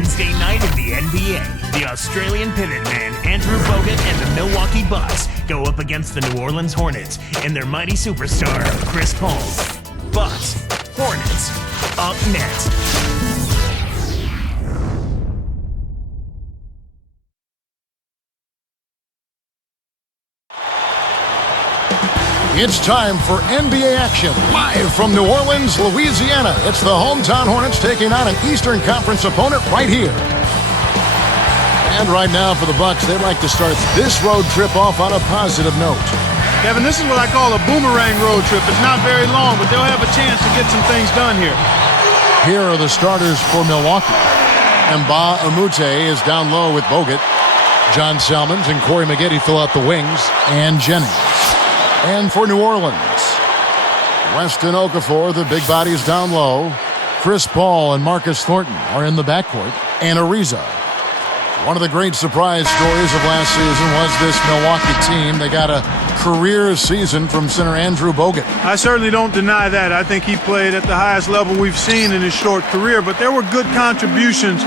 Wednesday night in the NBA, the Australian pivot man Andrew Bogut and the Milwaukee Bucks go up against the New Orleans Hornets and their mighty superstar, Chris Paul. Bucks, Hornets, up next. It's time for NBA action, live from New Orleans, Louisiana. It's the hometown Hornets taking on an Eastern Conference opponent right here. And right now for the Bucks, they'd like to start this road trip off on a positive note. Kevin, this is what I call a boomerang road trip. It's not very long, but they'll have a chance to get some things done here. Here are the starters for Milwaukee. Amute is down low with Bogut. John Salmons and Corey Maggette fill out the wings, and Jennings. And for New Orleans, Weston Okafor, the big bodies down low. Chris Paul and Marcus Thornton are in the backcourt. And Ariza. One of the great surprise stories of last season was this Milwaukee team. They got a career season from center Andrew Bogut. I certainly don't deny that. I think he played at the highest level we've seen in his short career, but there were good contributions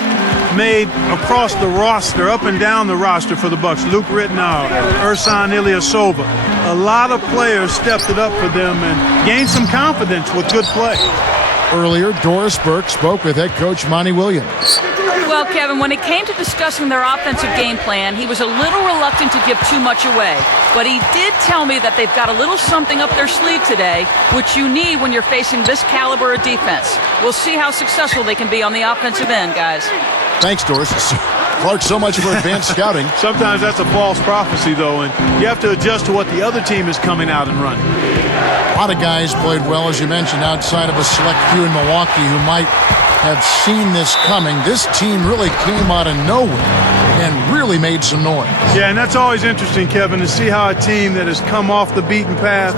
made across the roster, up and down the roster for the Bucks. Luke Rittenauer, Ersan Ilyasova. A lot of players stepped it up for them and gained some confidence with good play. Earlier, Doris Burke spoke with head coach Monty Williams. Well, Kevin, when it came to discussing their offensive game plan, he was a little reluctant to give too much away. But he did tell me that they've got a little something up their sleeve today, which you need when you're facing this caliber of defense. We'll see how successful they can be on the offensive end, guys. Thanks, Doris. Clark, so much for advanced scouting. Sometimes that's a false prophecy, though, and you have to adjust to what the other team is coming out and running. A lot of guys played well, as you mentioned, outside of a select few in Milwaukee who might have seen this coming. This team really came out of nowhere and really made some noise. Yeah, and that's always interesting, Kevin, to see how a team that has come off the beaten path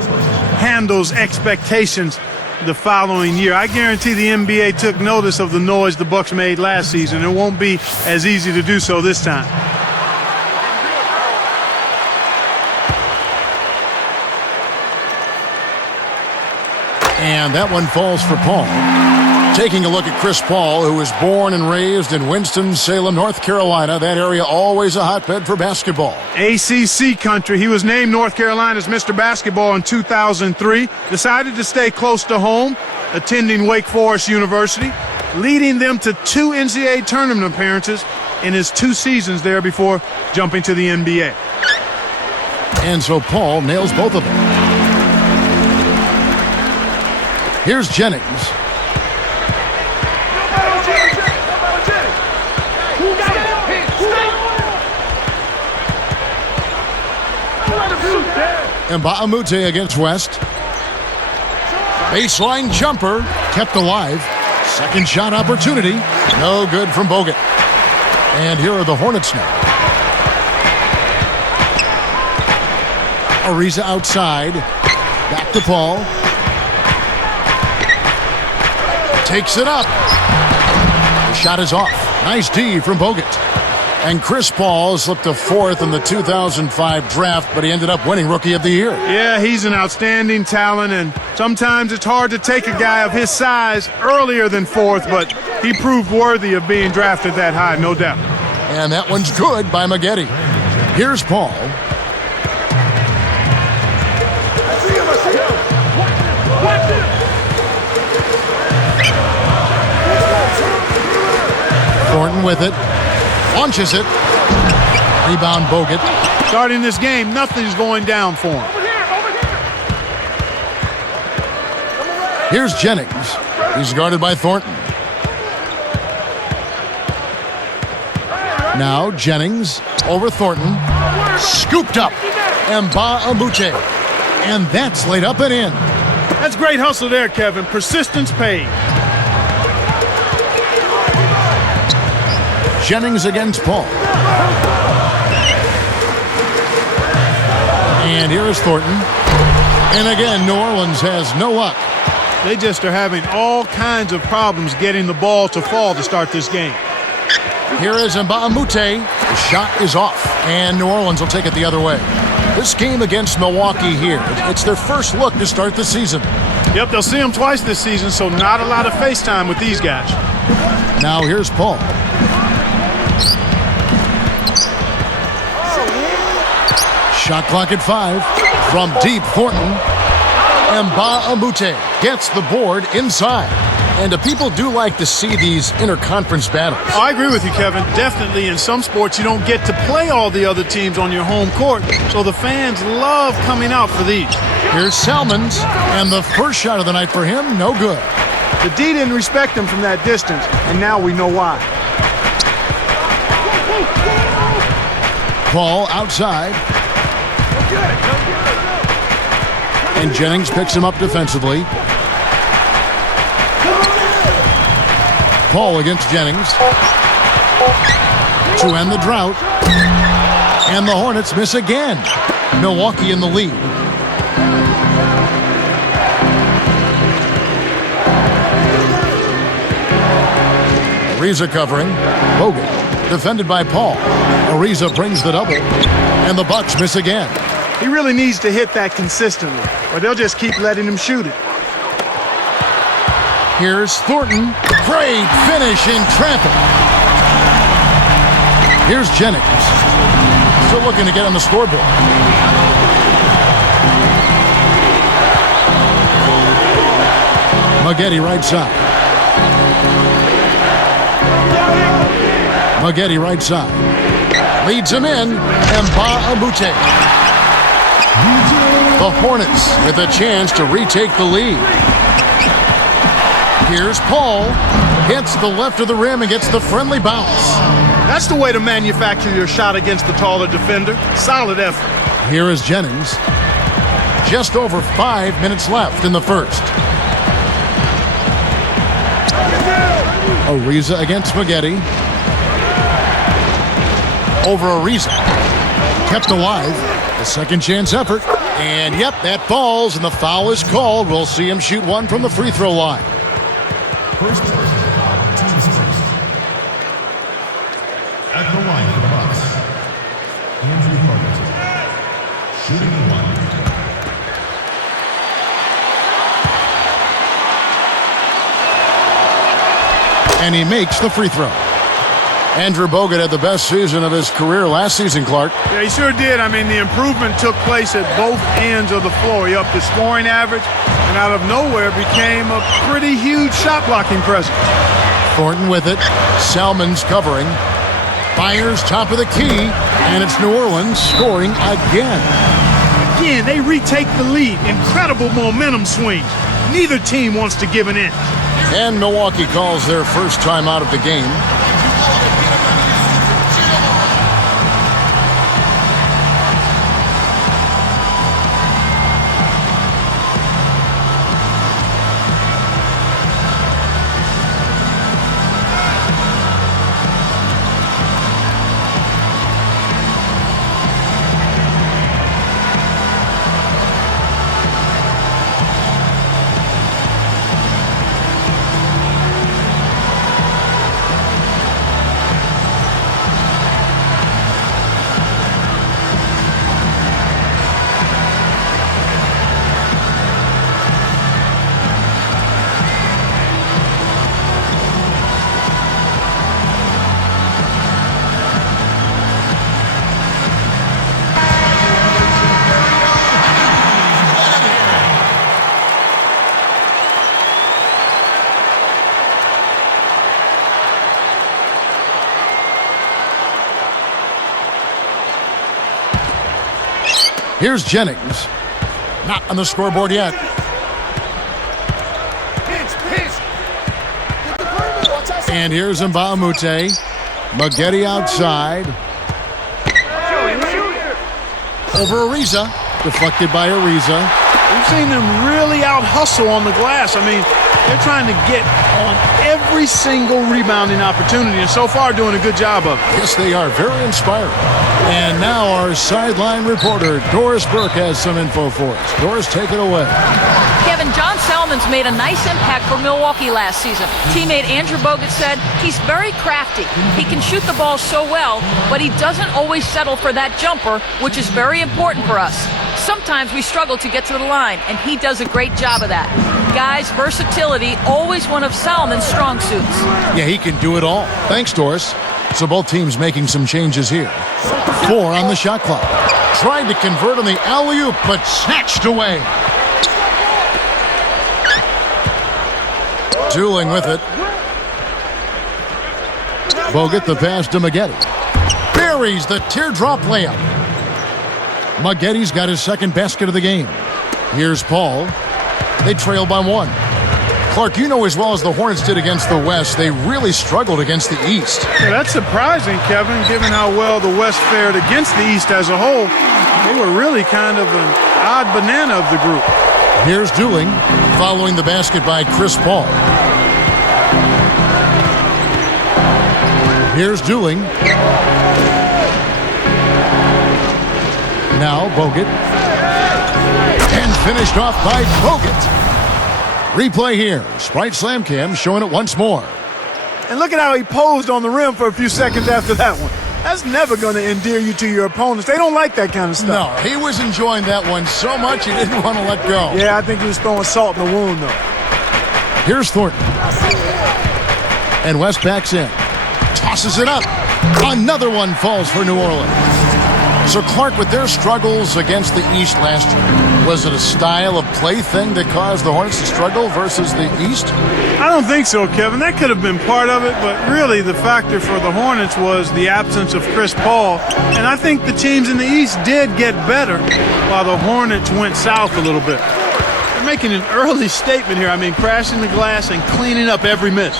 handles expectations the following year. I guarantee the NBA took notice of the noise the Bucks made last season. It won't be as easy to do so this time. And that one falls for Paul. Taking a look at Chris Paul, who was born and raised in Winston-Salem, North Carolina. That area always a hotbed for basketball. ACC country. He was named North Carolina's Mr. Basketball in 2003. Decided to stay close to home, attending Wake Forest University, leading them to 2 NCAA tournament appearances in his 2 seasons there before jumping to the NBA. And so Paul nails both of them. Here's Jennings. And Amute against West. Baseline jumper kept alive. Second shot opportunity. No good from Bogut. And here are the Hornets now. Ariza outside. Back to Paul. Takes it up. The shot is off. Nice D from Bogut. And Chris Paul slipped to 4th in the 2005 draft, but he ended up winning Rookie of the Year. Yeah, he's an outstanding talent, and sometimes it's hard to take a guy of his size earlier than 4th, but he proved worthy of being drafted that high, no doubt. And that one's good by Maggette. Here's Paul. Thornton with it. Launches it. Rebound Bogut. Starting this game, nothing's going down for him. Here's Jennings. He's guarded by Thornton. Now Jennings over Thornton. Scooped up. Amute. And that's laid up and in. That's great hustle there, Kevin. Persistence paid. Jennings against Paul. And here is Thornton. And again, New Orleans has no luck. They just are having all kinds of problems getting the ball to fall to start this game. Here is Amute. The shot is off. And New Orleans will take it the other way. This game against Milwaukee here, it's their first look to start the season. Yep, they'll see them twice this season, so not a lot of face time with these guys. Now here's Paul. Shot clock at 5. From deep, Thornton. Amute gets the board inside. And the people do like to see these interconference battles. I agree with you, Kevin. Definitely in some sports you don't get to play all the other teams on your home court, so the fans love coming out for these. Here's Salmons, and the first shot of the night for him, no good. The D didn't respect him from that distance, and now we know why. Paul outside. And Jennings picks him up defensively. Paul against Jennings. To end the drought. And the Hornets miss again. Milwaukee in the lead. Ariza covering. Bogut defended by Paul. Ariza brings the double. And the Bucks miss again. He really needs to hit that consistently, or they'll just keep letting him shoot it. Here's Thornton. Great finish in traffic. Here's Jennings. Still looking to get on the scoreboard. Maggette right side. Maggette right side. Leads him in. Amute. The Hornets with a chance to retake the lead. Here's Paul. Hits the left of the rim and gets the friendly bounce. That's the way to manufacture your shot against the taller defender. Solid effort. Here is Jennings. Just over 5 minutes left in the first. Ariza against Maggette. Over Ariza. Kept alive. A second chance effort. And yep, that falls and the foul is called. We'll see him shoot one from the free throw line. First person, team's first. At the line for the Bucks, Andrew Bogut, shooting one. And he makes the free throw. Andrew Bogut had the best season of his career last season, Clark. Yeah, he sure did. I mean, the improvement took place at both ends of the floor. He upped his scoring average, and out of nowhere became a pretty huge shot blocking presence. Thornton with it. Salmons covering. Fires top of the key, and it's New Orleans scoring again. Again, they retake the lead. Incredible momentum swings. Neither team wants to give an inch. And Milwaukee calls their first time out of the game. Here's Jennings. Not on the scoreboard yet. And here's Amute. Maggette outside. Over Ariza. Deflected by Ariza. We've seen them really out-hustle on the glass. I mean, they're trying to get on every single rebounding opportunity, and so far doing a good job of it. Yes, they are. Very inspiring. And now our sideline reporter, Doris Burke, has some info for us. Doris, take it away. Kevin, John Salmons made a nice impact for Milwaukee last season. Teammate Andrew Bogut said he's very crafty. He can shoot the ball so well, but he doesn't always settle for that jumper, which is very important for us. Sometimes we struggle to get to the line, and he does a great job of that. Guys, versatility, always one of Salmon's strong suits. Yeah, he can do it all. Thanks, Doris. So both teams making some changes here. 4 on the shot clock. Tried to convert on the alley-oop, but snatched away. Dueling with it. Bogut the pass to Maggette. Buries the teardrop layup. Maggetti's got his second basket of the game. Here's Paul. They trail by 1. Clark, you know as well as the Hornets did against the West, they really struggled against the East. Yeah, that's surprising, Kevin, given how well the West fared against the East as a whole. They were really kind of an odd banana of the group. Here's Dooling, following the basket by Chris Paul. Here's Dooling. Now Bogut. And finished off by Bogut. Replay here. Sprite Slam Cam showing it once more. And look at how he posed on the rim for a few seconds after that one. That's never going to endear you to your opponents. They don't like that kind of stuff. No, he was enjoying that one so much he didn't want to let go. Yeah, I think he was throwing salt in the wound, though. Here's Thornton. And West backs in. Tosses it up. Another one falls for New Orleans. So, Clark, with their struggles against the East last year, was it a style of play thing that caused the Hornets to struggle versus the East? I don't think so, Kevin. That could have been part of it, but really the factor for the Hornets was the absence of Chris Paul. And I think the teams in the East did get better while the Hornets went south a little bit. They're making an early statement here. I mean, crashing the glass and cleaning up every miss.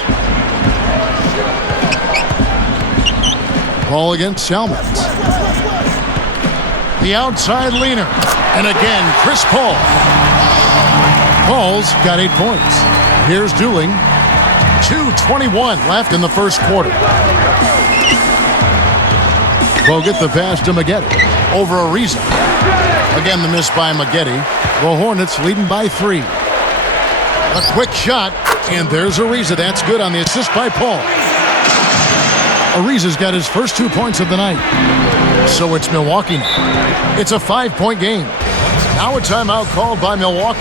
Paul against Salmons. The outside leaner. And again, Chris Paul. Paul's got 8 points. Here's Dooling. 2:21 left in the first quarter. Bogut the pass to Maggette. Over Ariza. Again, the miss by Maggette. The Hornets leading by 3. A quick shot, and there's Ariza. That's good on the assist by Paul. Ariza's got his first 2 points of the night. So it's Milwaukee now. It's a 5-point game. Now a timeout called by Milwaukee.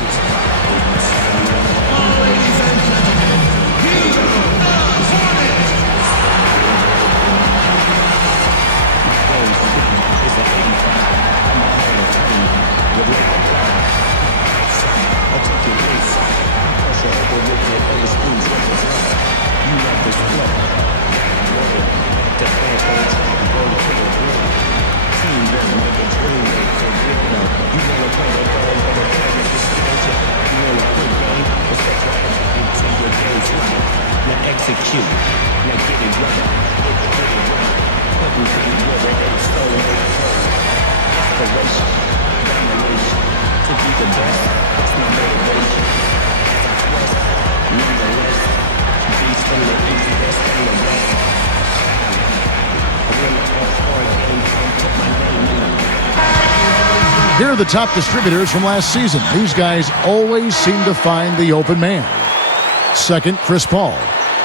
Here are the top distributors from last season. These guys always seem to find the open man. Second, Chris Paul.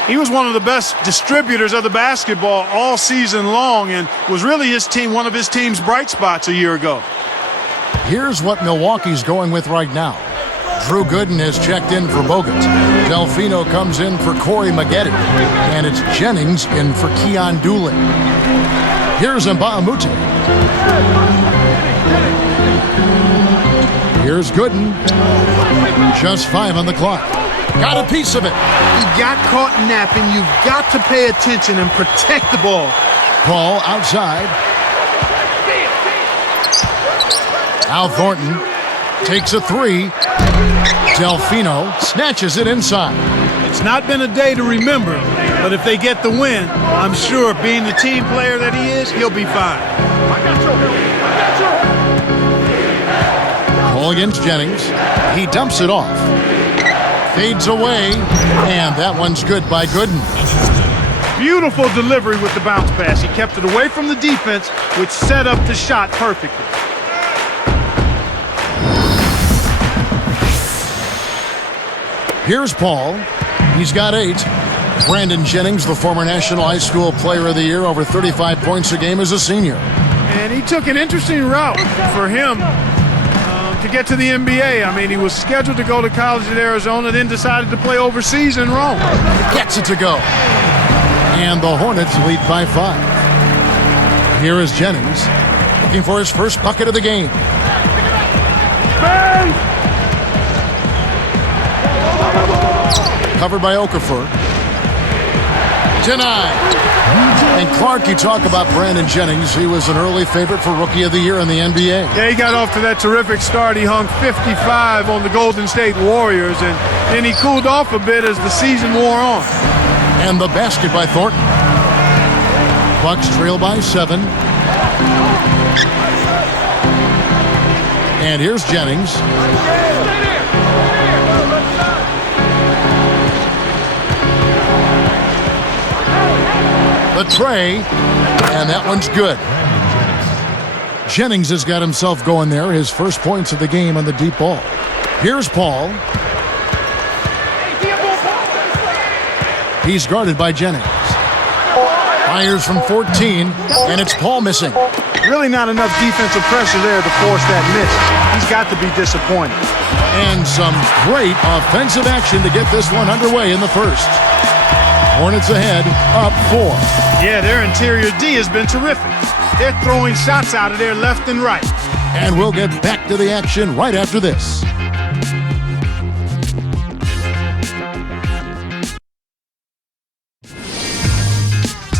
He was one of the best distributors of the basketball all season long and was really one of his team's bright spots a year ago. Here's what Milwaukee's going with right now. Drew Gooden has checked in for Bogut. Delfino comes in for Corey Maggette. And it's Jennings in for Keon Dooling. Here's Mbamute. Here's Gooden. Just 5 on the clock. Got a piece of it. He got caught napping. You've got to pay attention and protect the ball. Paul outside. Al Thornton takes a 3. Delfino snatches it inside. It's not been a day to remember, but if they get the win, I'm sure being the team player that he is, he'll be fine. Paul against Jennings. He dumps it off. Fades away, and that one's good by Gooden. Beautiful delivery with the bounce pass. He kept it away from the defense, which set up the shot perfectly. Here's Paul. He's got 8. Brandon Jennings, the former National High School Player of the Year, over 35 points a game as a senior. And he took an interesting route for him to get to the NBA. I mean, he was scheduled to go to college at Arizona, then decided to play overseas in Rome. Gets it to go. And the Hornets lead by 5. Here is Jennings, looking for his first bucket of the game. Covered by Okafor. Denied. And Clark, you talk about Brandon Jennings. He was an early favorite for Rookie of the Year in the NBA. Yeah, he got off to that terrific start. He hung 55 on the Golden State Warriors, and then he cooled off a bit as the season wore on. And the basket by Thornton. Bucks trail by 7. And here's Jennings. The tray, and that one's good. Jennings has got himself going there, his first points of the game on the deep ball. Here's Paul. He's guarded by Jennings. Fires from 14, and it's Paul missing. Really not enough defensive pressure there to force that miss. He's got to be disappointed. And some great offensive action to get this one underway in the first. Hornets ahead, up 4. Yeah, their interior D has been terrific. They're throwing shots out of there left and right. And we'll get back to the action right after this.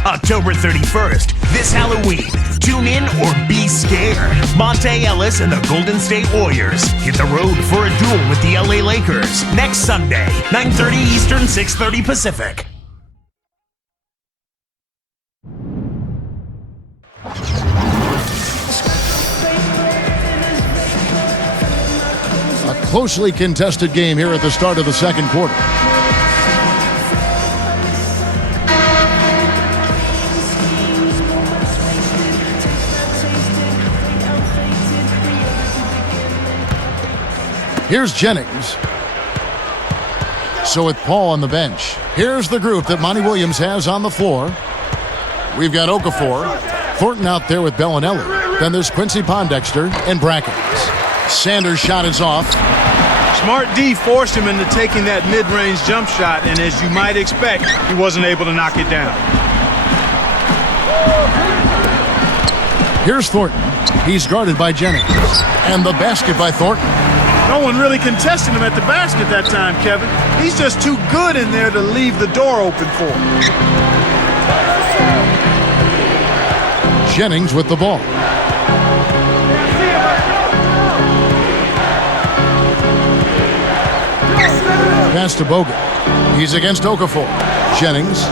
October 31st, this Halloween. Tune in or be scared. Monte Ellis and the Golden State Warriors hit the road for a duel with the LA Lakers next Sunday, 9:30 Eastern, 6:30 Pacific. A closely contested game here at the start of the second quarter. Here's Jennings. So with Paul on the bench, here's the group that Monty Williams has on the floor. We've got Okafor, Thornton out there with Bellinelli. Then there's Quincy Pondexter and Brackens. Sanders' shot is off. Smart D forced him into taking that mid-range jump shot, and as you might expect, he wasn't able to knock it down. Here's Thornton. He's guarded by Jennings. And the basket by Thornton. No one really contested him at the basket that time, Kevin. He's just too good in there to leave the door open for him. Jennings with the ball. Pass to Bogut. He's against Okafor. Jennings.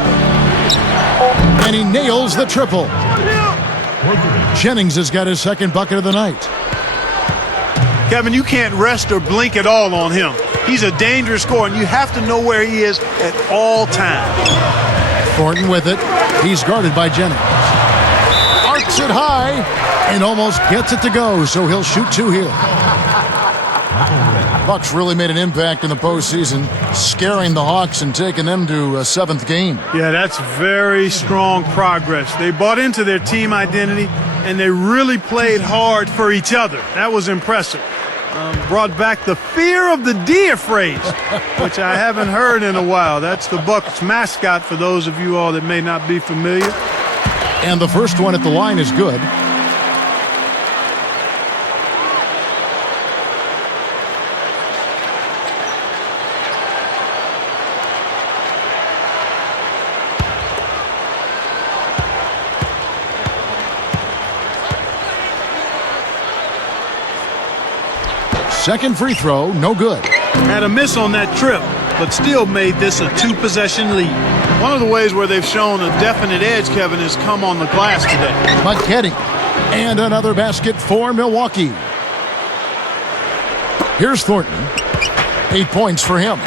And he nails the triple. Jennings has got his second bucket of the night. Kevin, you can't rest or blink at all on him. He's a dangerous scorer, and you have to know where he is at all times. Thornton with it. He's guarded by Jennings. Arcs it high and almost gets it to go, so he'll shoot 2 here. Bucks really made an impact in the postseason, scaring the Hawks and taking them to a 7th game. Yeah, that's very strong progress. They bought into their team identity, and they really played hard for each other. That was impressive. Brought back the fear of the deer phrase, which I haven't heard in a while. That's the Bucks mascot for those of you all that may not be familiar. And the first one at the line is good. Second free throw, no good. Had a miss on that trip, but still made this a 2-possession lead. One of the ways where they've shown a definite edge, Kevin, has come on the glass today. McKetty. And another basket for Milwaukee. Here's Thornton. 8 points for him.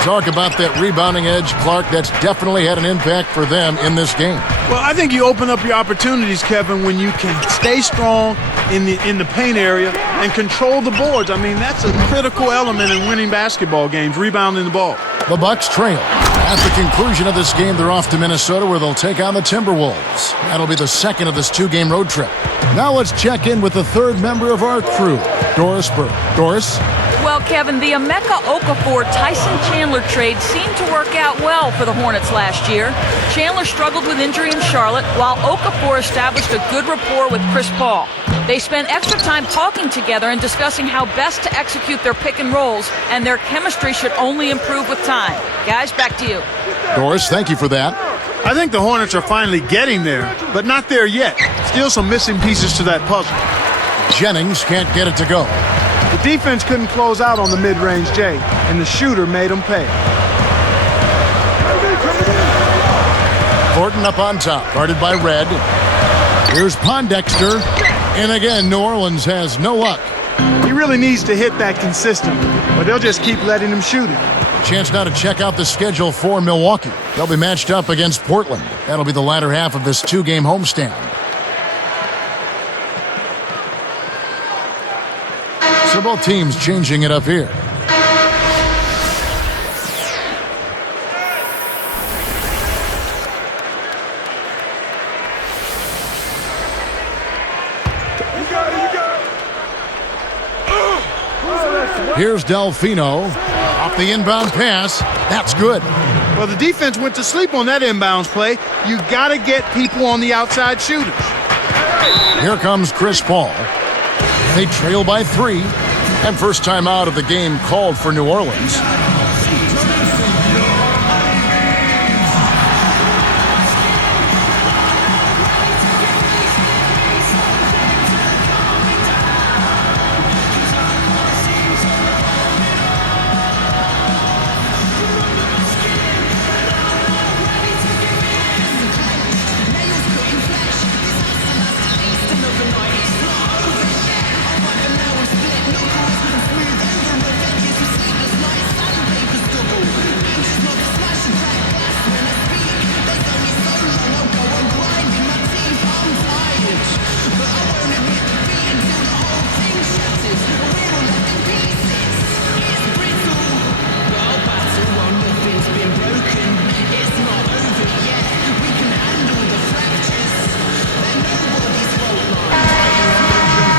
Talk about that rebounding edge, Clark. That's definitely had an impact for them in this game. Well, I think you open up your opportunities, Kevin, when you can stay strong in the paint area and control the boards. I mean, that's a critical element in winning basketball games, rebounding the ball. The Bucks trail. At the conclusion of this game, they're off to Minnesota, where they'll take on the Timberwolves. That'll be the second of this 2-game road trip. Now let's check in with the third member of our crew, Doris Burke. Doris? Well, Well, Kevin, the Emeka Okafor-Tyson Chandler trade seemed to work out well for the Hornets last year. Chandler struggled with injury in Charlotte, while Okafor established a good rapport with Chris Paul. They spent extra time talking together and discussing how best to execute their pick and rolls, and their chemistry should only improve with time. Guys, back to you. Doris, thank you for that. I think the Hornets are finally getting there, but not there yet. Still some missing pieces to that puzzle. Jennings can't get it to go. The defense couldn't close out on the mid-range J, and the shooter made them pay. Gordon up on top, guarded by Red. Here's Pondexter. And again, New Orleans has no luck. He really needs to hit that consistently, but they'll just keep letting him shoot it. Chance now to check out the schedule for Milwaukee. They'll be matched up against Portland. That'll be the latter half of this two-game homestand. So both teams changing it up here. Here's Delfino. Off the inbound pass. That's good. Well, the defense went to sleep on that inbounds play. You got to get people on the outside shooters. Here comes Chris Paul. They trail by 3. And first time out of the game called for New Orleans.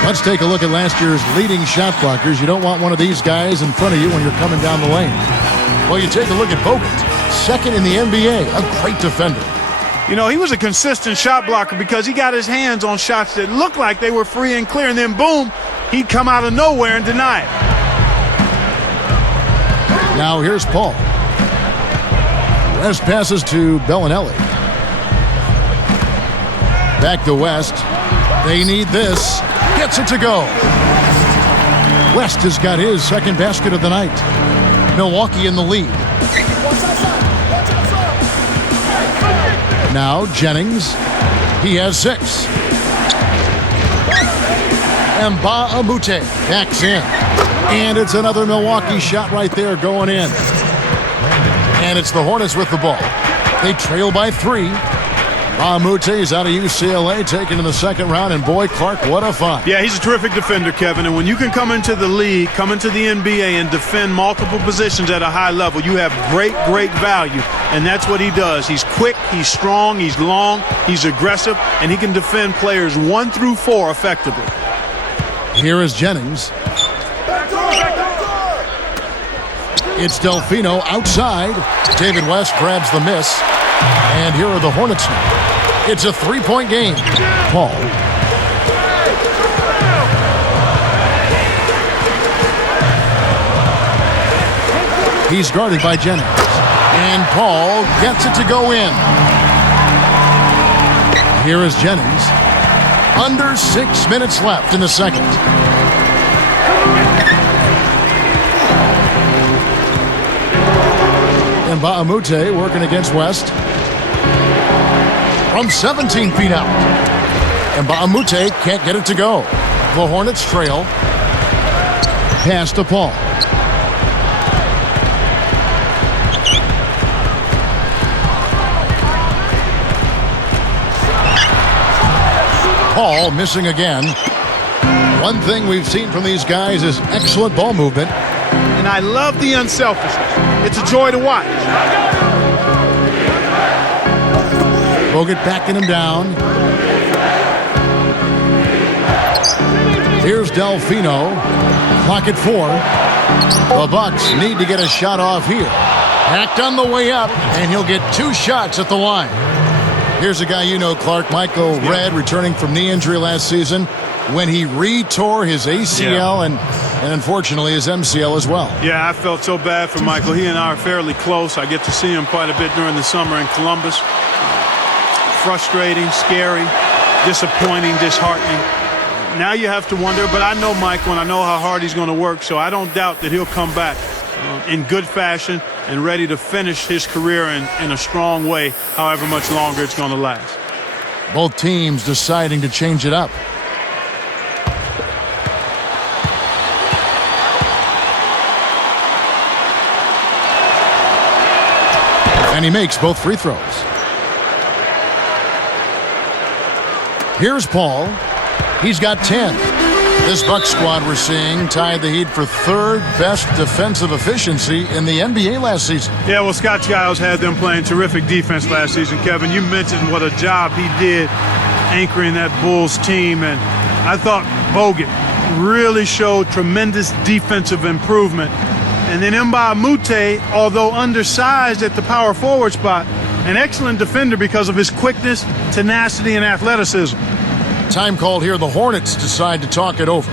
Let's take a look at last year's leading shot blockers. You don't want one of these guys in front of you when you're coming down the lane. Well, you take a look at Bogut, second in the NBA, a great defender. You know, he was a consistent shot blocker because he got his hands on shots that looked like they were free and clear, and then boom, he'd come out of nowhere and deny it. Now here's Paul. West passes to Bellinelli. Back to West. They need this. Gets it to go. West has got his second basket of the night. Milwaukee in the lead. Now Jennings. He has 6. Mbah-a-Moute backs in. And it's another Milwaukee shot right there going in. And it's the Hornets with the ball. They trail by 3. Mbah-a-Moute is out of UCLA, taken in the second round, and boy, Clark, what a find. Yeah, he's a terrific defender, Kevin, and when you can come into the league, come into the NBA, and defend multiple positions at a high level, you have great, great value, and that's what he does. He's quick, he's strong, he's long, he's aggressive, and he can defend players 1 through 4 effectively. Here is Jennings. It's Delfino outside. David West grabs the miss, and here are the Hornets now. It's a 3-point game. Paul. He's guarded by Jennings. And Paul gets it to go in. Here is Jennings. Under 6 minutes left in the second. And Mbah-a-Moute working against West. From 17 feet out. And Mbah-a-Moute can't get it to go. The Hornets trail. Pass to Paul. Paul missing again. One thing we've seen from these guys is excellent ball movement. And I love the unselfishness. It's a joy to watch. Bogut backing him down. Here's Delfino. Clock at 4. The Bucks need to get a shot off here. Hacked on the way up, and he'll get 2 shots at the line. Here's a guy you know, Clark, Michael Redd, returning from knee injury last season when he re-tore his ACL and unfortunately his MCL as well. Yeah, I felt so bad for Michael. He and I are fairly close. I get to see him quite a bit during the summer in Columbus. Frustrating, scary, disappointing, disheartening. Now you have to wonder, but I know Michael and I know how hard he's going to work, so I don't doubt that he'll come back in good fashion and ready to finish his career in a strong way, however much longer it's going to last. Both teams deciding to change it up. And he makes both free throws. Here's Paul. He's got 10. This Bucks squad we're seeing tied the Heat for 3rd best defensive efficiency in the NBA last season. Yeah, well, Scott Skiles had them playing terrific defense last season. Kevin, you mentioned what a job he did anchoring that Bulls team, and I thought Bogut really showed tremendous defensive improvement. And then Mbah a Moute, although undersized at the power forward spot, an excellent defender because of his quickness, tenacity, and athleticism. Time called here. The Hornets decide to talk it over.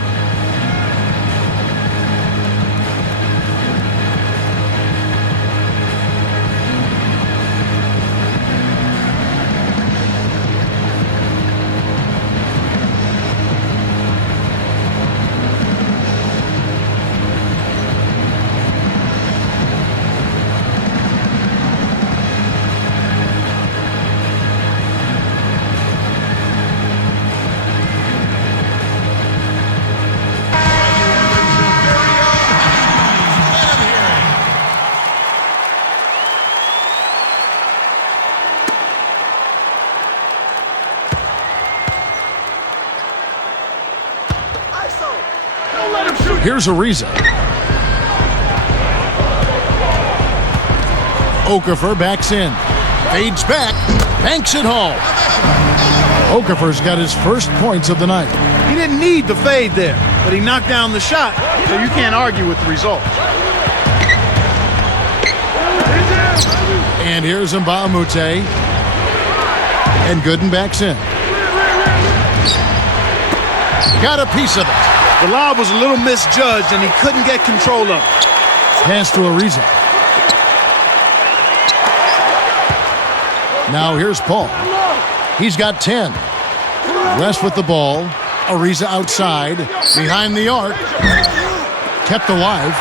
Here's Ariza. Okafor backs in. Fades back. Banks it home. Okafor's got his first points of the night. He didn't need the fade there, but he knocked down the shot, so you can't argue with the result. And here's Mbah a Moute. And Gooden backs in. Got a piece of it. The lob was a little misjudged, and he couldn't get control of it. Pass to Ariza. Now here's Paul. He's got 10. West with the ball. Ariza outside. Behind the arc. Kept alive.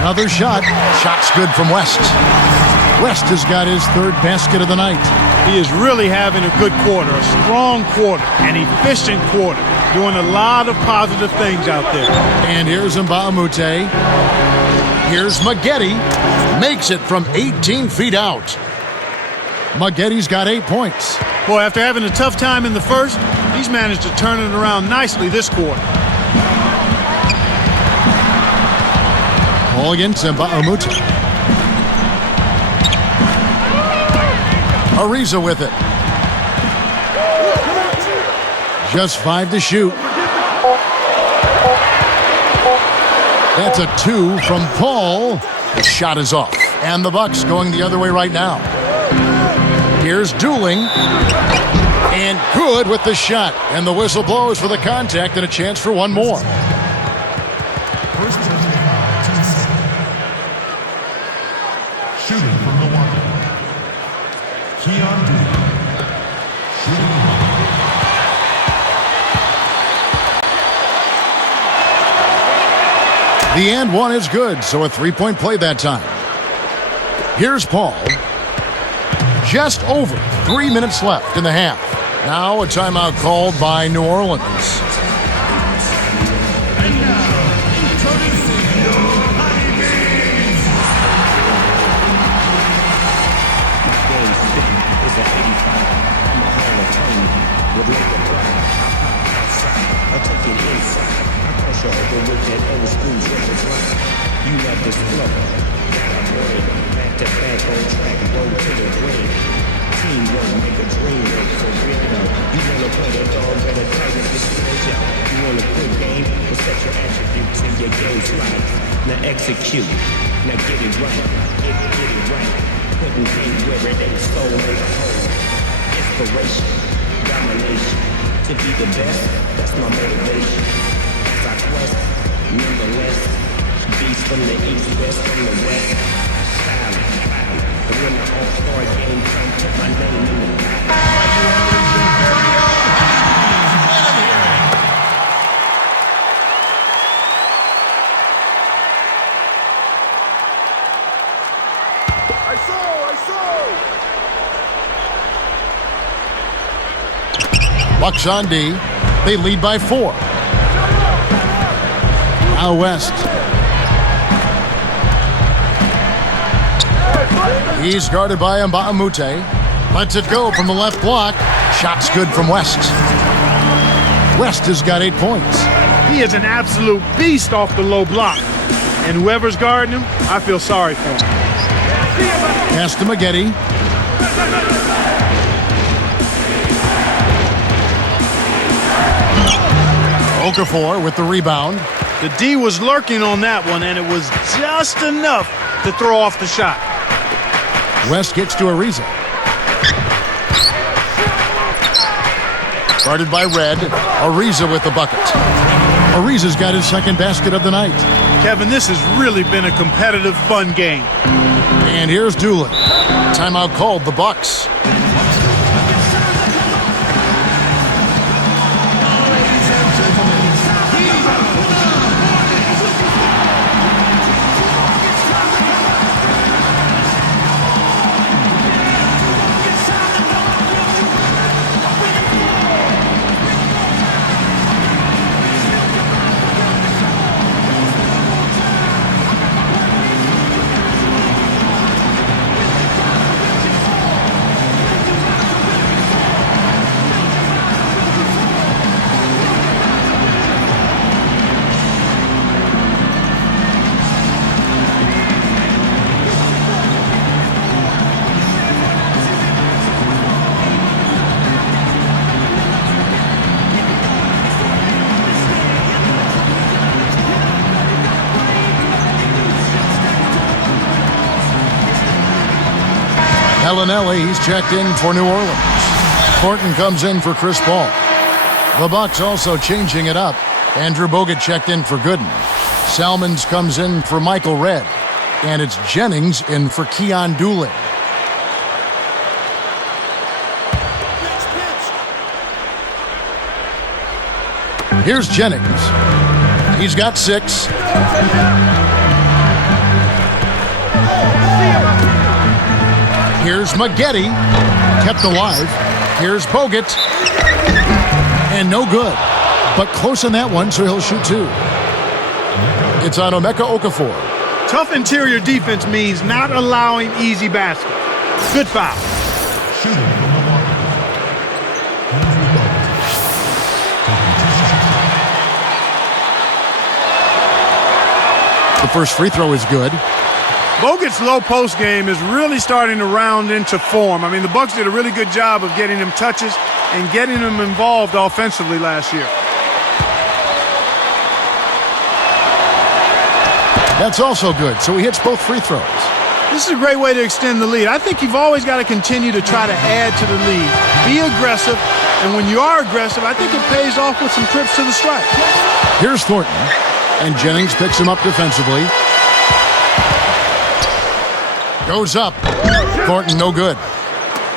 Another shot. Shot's good from West. West has got his 3rd basket of the night. He is really having a good quarter, a strong quarter, an efficient quarter, doing a lot of positive things out there. And here's Mbah a Moute. Here's Maggette. Makes it from 18 feet out. Maggetti's got 8 points. Boy, after having a tough time in the first, he's managed to turn it around nicely this quarter. Ball against Mbah a Moute. Ariza with it. Just 5 to shoot. That's a 2 from Paul. The shot is off. And the Bucks going the other way right now. Here's Dooling. And good with the shot. And the whistle blows for the contact and a chance for one more. First personal foul, team second. Shooting from Milwaukee. Keon Dooling. Shooting one. The and one is good, so a 3-point play that time. Here's Paul. Just over 3 minutes left in the half. Now a timeout called by New Orleans. You love this flow. Back to back on track, go to the ring. Teamwork, make a dream work for real. You wanna play the dog, better tighten this schedule. You want a quick game, but set your attributes in your game slide. Now execute. Now get it right. Get it right. Putting paint where it ain't soul in the hole. Inspiration, domination. To be the best, that's my motivation. As I quest, nonetheless. Beast from the east, west from the west. Silent, silent. And when the all-star game comes, put my name in the back. Bucks on D. They lead by 4. Now West. He's guarded by Mbamute. Lets it go from the left block. Shot's good from West. West has got 8 points. He is an absolute beast off the low block. And whoever's guarding him, I feel sorry for him. Pass to Maggette. Okafor with the rebound. The D was lurking on that one, and it was just enough to throw off the shot. West gets to Ariza. Guarded by Red. Ariza with the bucket. Ariza's got his second basket of the night. Kevin, this has really been a competitive, fun game. And here's Doolin. Timeout called the Bucks. Bellinelli, he's checked in for New Orleans. Thornton comes in for Chris Paul. The Bucks also changing it up. Andrew Bogut checked in for Gooden. Salmons comes in for Michael Redd. And it's Jennings in for Keon Doolin. Here's Jennings. He's got 6. Here's Maggette, kept alive. Here's Bogut, and no good. But close on that one, so he'll shoot 2. It's on Emeka Okafor. Tough interior defense means not allowing easy baskets. Good foul. Shooting from Milwaukee. Andrew Bogut. The first free throw is good. Bogut's low post game is really starting to round into form. I mean, the Bucks did a really good job of getting him touches and getting him involved offensively last year. That's also good, so he hits both free throws. This is a great way to extend the lead. I think you've always got to continue to try to add to the lead. Be aggressive, and when you are aggressive, I think it pays off with some trips to the stripe. Here's Thornton, and Jennings picks him up defensively. Goes up. Thornton, no good.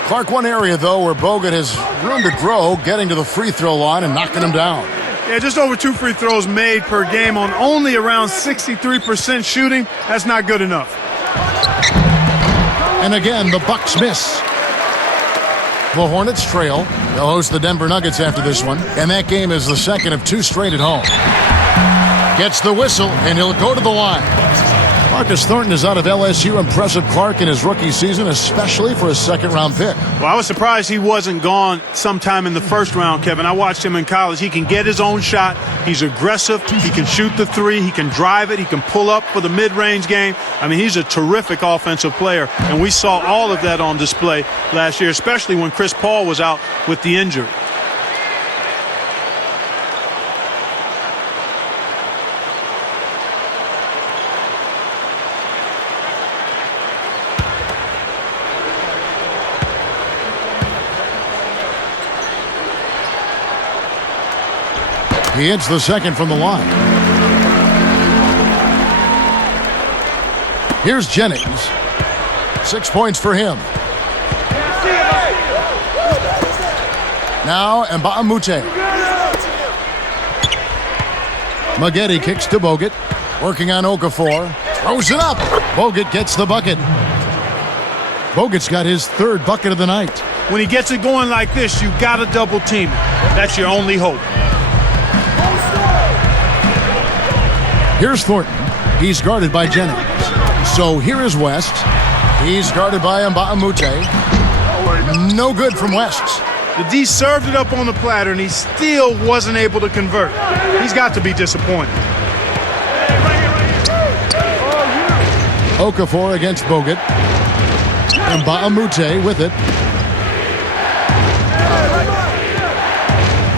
Clark, one area, though, where Bogut has room to grow, getting to the free throw line and knocking him down. Yeah, just over 2 free throws made per game on only around 63% shooting. That's not good enough. And again, the Bucks miss. The Hornets trail. They'll host the Denver Nuggets after this one. And that game is the second of 2 straight at home. Gets the whistle, and he'll go to the line. Marcus Thornton is out of LSU. Impressive, Clark, in his rookie season, especially for a second-round pick. Well, I was surprised he wasn't gone sometime in the first round, Kevin. I watched him in college. He can get his own shot. He's aggressive. He can shoot the 3. He can drive it. He can pull up for the mid-range game. I mean, he's a terrific offensive player, and we saw all of that on display last year, especially when Chris Paul was out with the injury. He hits the second from the line. Here's Jennings. 6 points for him. Now Mbamute. Maggette kicks to Bogut. Working on Okafor. Throws it up. Bogut gets the bucket. Bogut's got his third bucket of the night. When he gets it going like this, you got to double team it. That's your only hope. Here's Thornton. He's guarded by Jennings. So here is West. He's guarded by Mbamute. No good from West. The D served it up on the platter, and he still wasn't able to convert. He's got to be disappointed. Okafor against Bogut. Mbamute with it.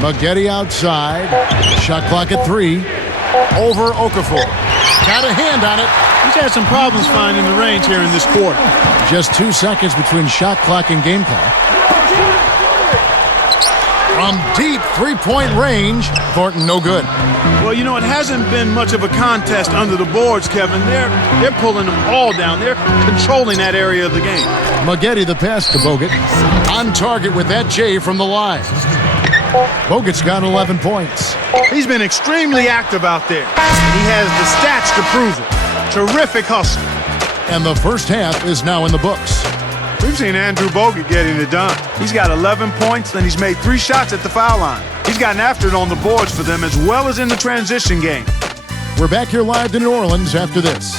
Maggette outside. Shot clock at 3. Over Okafor. Got a hand on it. He's had some problems finding the range here in this quarter. Just 2 seconds between shot clock and game clock. From deep three-point range, Thornton no good. Well, you know, it hasn't been much of a contest under the boards, Kevin. They're pulling them all down. They're controlling that area of the game. Maggette the pass to Bogut. On target with that J from the line. Bogut's got 11 points. He's been extremely active out there. And he has the stats to prove it. Terrific hustle. And the first half is now in the books. We've seen Andrew Bogut getting it done. He's got 11 points, and he's made 3 shots at the foul line. He's gotten after it on the boards for them as well as in the transition game. We're back here live to New Orleans after this.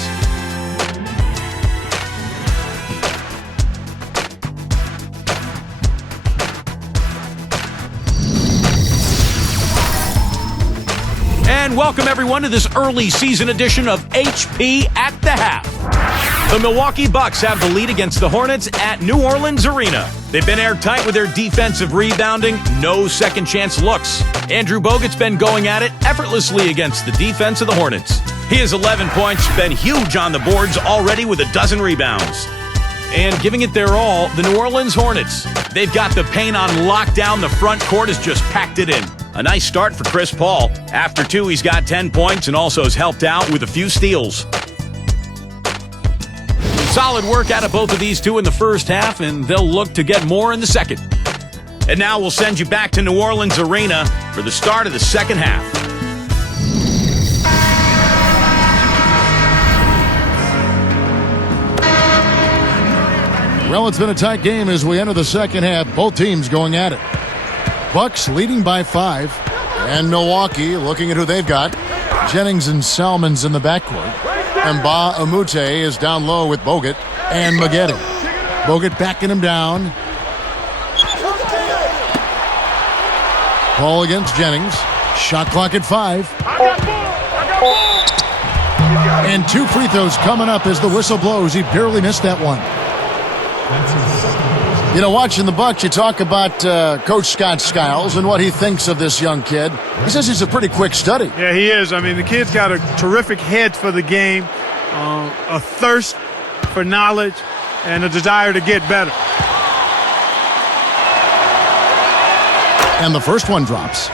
And welcome everyone to this early season edition of HP at the Half. The Milwaukee Bucks have the lead against the Hornets at New Orleans Arena. They've been airtight with their defensive rebounding, no second chance looks. Andrew Bogut's been going at it effortlessly against the defense of the Hornets. He has 11 points, been huge on the boards already with 12 rebounds. And giving it their all, the New Orleans Hornets. They've got the paint on lockdown. The front court has just packed it in. A nice start for Chris Paul. After 2, he's got 10 points and also has helped out with a few steals. Solid work out of both of these two in the first half, and they'll look to get more in the second. And now we'll send you back to New Orleans Arena for the start of the second half. Well, it's been a tight game as we enter the second half. Both teams going at it. Bucks leading by 5. And Milwaukee looking at who they've got. Jennings and Salmons in the backcourt. Mbamute is down low with Bogut and Maggette. Bogut backing him down. Paul against Jennings. Shot clock at 5. And 2 free throws coming up as the whistle blows. He barely missed that one. You know, watching the Bucks, you talk about Coach Scott Skiles and what he thinks of this young kid. He says he's a pretty quick study. Yeah, he is. I mean, the kid's got a terrific head for the game, a thirst for knowledge, and a desire to get better. And the first one drops.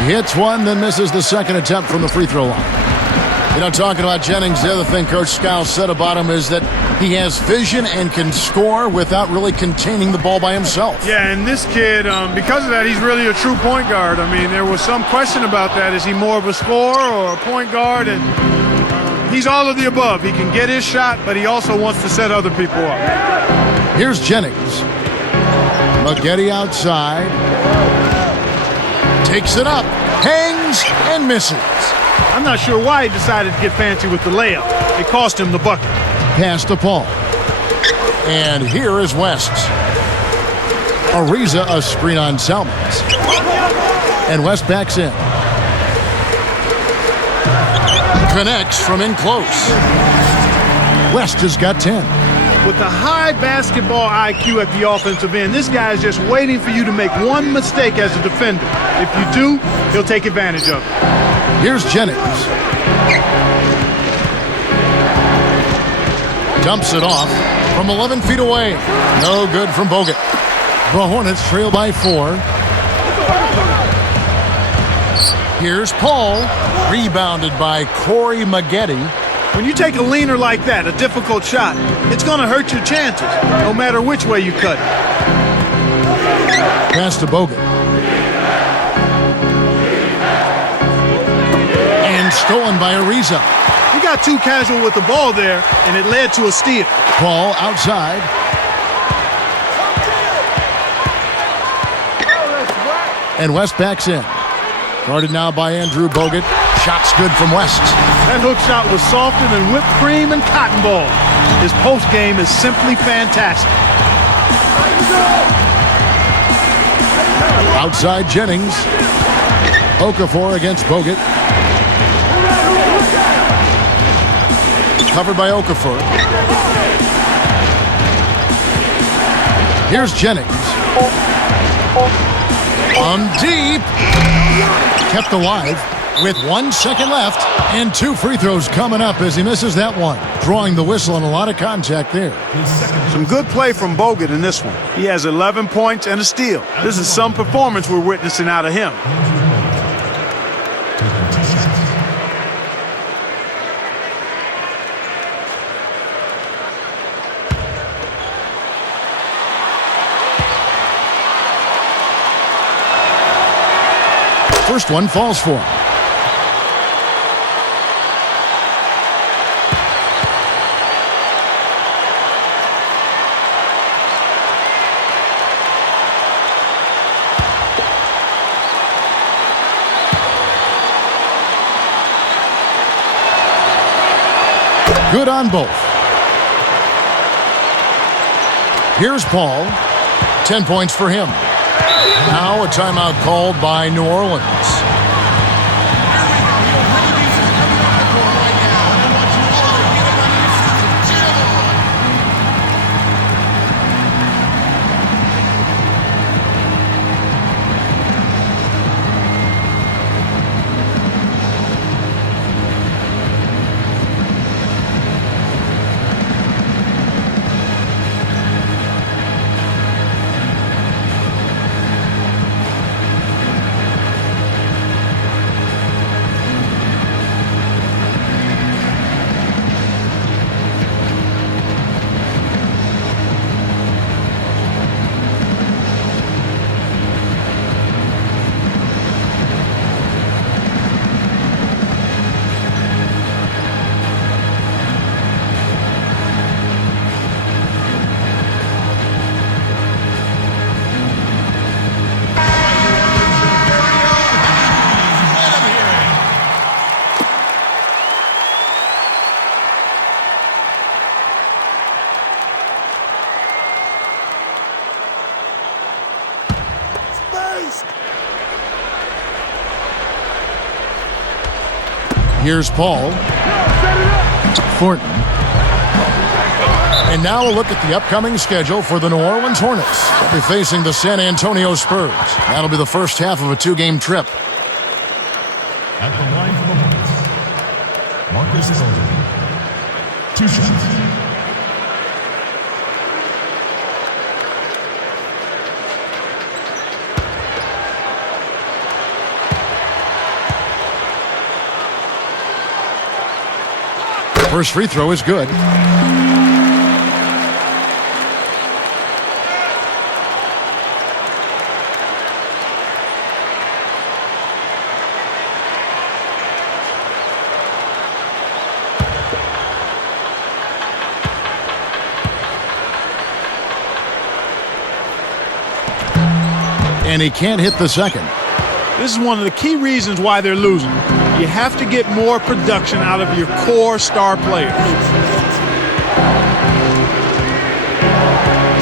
He hits one, then misses the second attempt from the free throw line. You know, talking about Jennings, the other thing Coach Skiles said about him is that he has vision and can score without really containing the ball by himself. Yeah, and this kid, because of that, he's really a true point guard. I mean, there was some question about that. Is he more of a scorer or a point guard? And he's all of the above. He can get his shot, but he also wants to set other people up. Here's Jennings. Maggette outside. Takes it up, hangs, and misses. I'm not sure why he decided to get fancy with the layup. It cost him the bucket. Pass to Paul. And here is West. Ariza a screen on Salmons. And West backs in. Connects from in close. West has got 10. With a high basketball IQ at the offensive end, this guy is just waiting for you to make one mistake as a defender. If you do, he'll take advantage of it. Here's Jennings. Dumps it off from 11 feet away. No good from Bogut. The Hornets trail by 4. Here's Paul. Rebounded by Corey Maggette. When you take a leaner like that, a difficult shot, it's going to hurt your chances, no matter which way you cut it. Pass to Bogut. And stolen by Ariza. He got too casual with the ball there, and it led to a steal. Paul outside. And West backs in. Guarded now by Andrew Bogut. Shot's good from West. That hook shot was softer than whipped cream and cotton ball. His post game is simply fantastic. Outside Jennings. Okafor against Bogut. Covered by Okafor. Here's Jennings. On deep. Kept alive with 1 second left. And 2 free throws coming up as he misses that one. Drawing the whistle and a lot of contact there. Some good play from Bogut in this one. He has 11 points and a steal. This is some performance we're witnessing out of him. First one falls for him. Good on both. Here's Paul. 10 points for him. Now a timeout called by New Orleans. Here's Paul. Thornton. And now a look at the upcoming schedule for the New Orleans Hornets. They'll be facing the San Antonio Spurs. That'll be the first half of a 2-game trip. At the line for the Hornets, Marcus Thornton. 2 shots. First free throw is good. And he can't hit the second. This is one of the key reasons why they're losing. You have to get more production out of your core star players.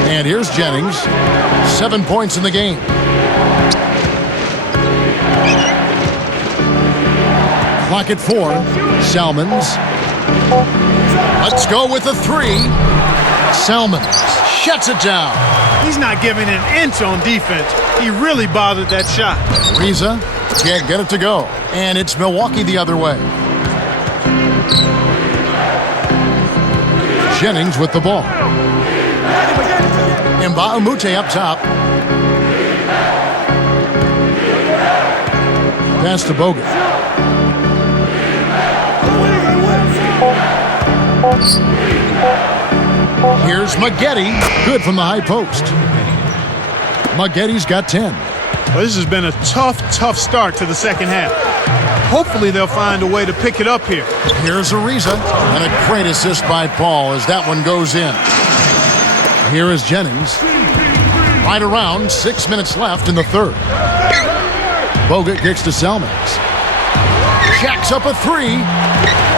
And here's Jennings. 7 points in the game. Clock at 4. Salmons. Let's go with the 3. Selman shuts it down. He's not giving an inch on defense. He really bothered that shot. Riza can't get it to go. And it's Milwaukee the other way. Jennings with the ball. Umute up top. Pass to Bogut. Here's Maggette. Good from the high post. Maggetti's got 10. Well, this has been a tough start to the second half. Hopefully they'll find a way to pick it up here. Here's Ariza, and a great assist by Paul as that one goes in. Here is Jennings. Right around, 6 minutes left in the third. Bogut kicks to Selmans. Jacks up a three.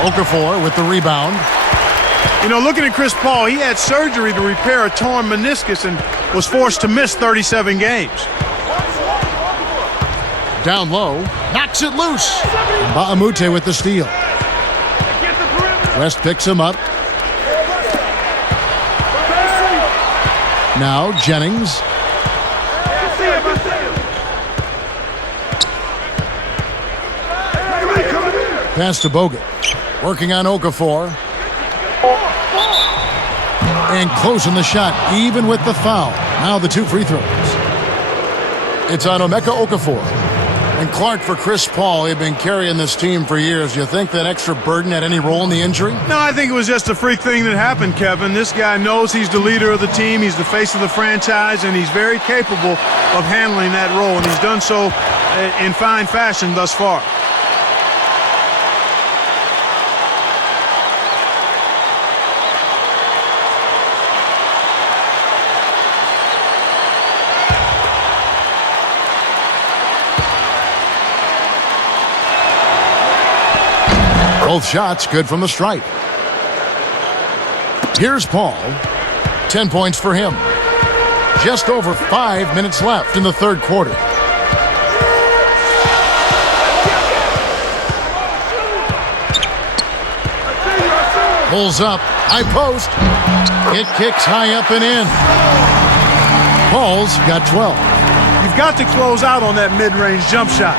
Okafor with the rebound. You know, looking at Chris Paul, he had surgery to repair a torn meniscus and was forced to miss 37 games. Down low, knocks it loose. Umute with the steal. West picks him up. Now Jennings. Pass to Bogut. Working on Okafor. And closing the shot, even with the foul. Now the 2 free throws. It's on Emeka Okafor. And Clark for Chris Paul. He'd been carrying this team for years. Do you think that extra burden had any role in the injury? No, I think it was just a freak thing that happened, Kevin. This guy knows he's the leader of the team. He's the face of the franchise, and he's very capable of handling that role. And he's done so in fine fashion thus far. Both shots good from the stripe. Here's Paul. 10 points for him. Just over 5 minutes left in the third quarter. Pulls up. High post. It kicks high up and in. Paul's got 12. You've got to close out on that mid-range jump shot.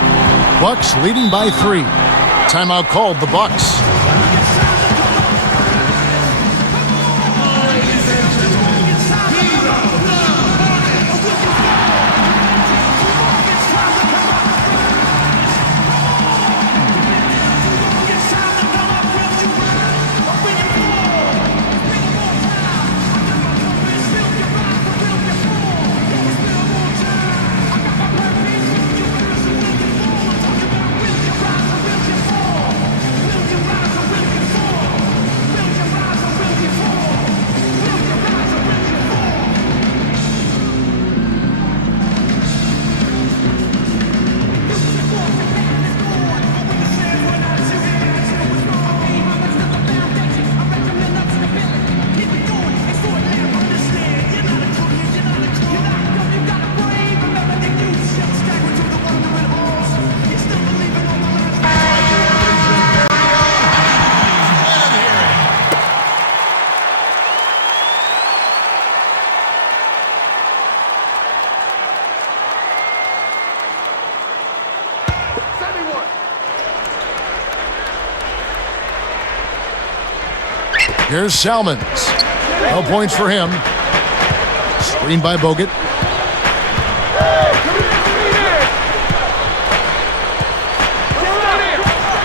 Bucks leading by 3. Timeout called the Bucks. Here's Salmons. No points for him. Screen by Bogut.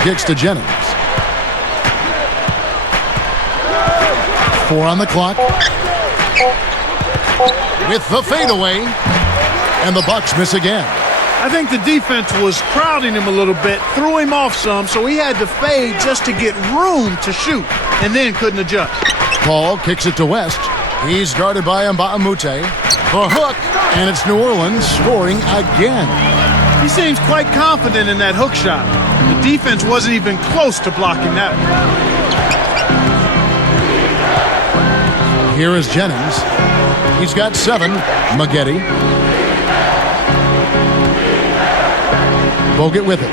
Kicks to Jennings. 4 on the clock. With the fadeaway. And the Bucks miss again. I think the defense was crowding him a little bit, threw him off some, so he had to fade just to get room to shoot, and then couldn't adjust. Paul kicks it to West. He's guarded by Umute. The hook, and it's New Orleans scoring again. He seems quite confident in that hook shot. The defense wasn't even close to blocking that one. Here is Jennings. He's got 7. Maggette. Bogut with it.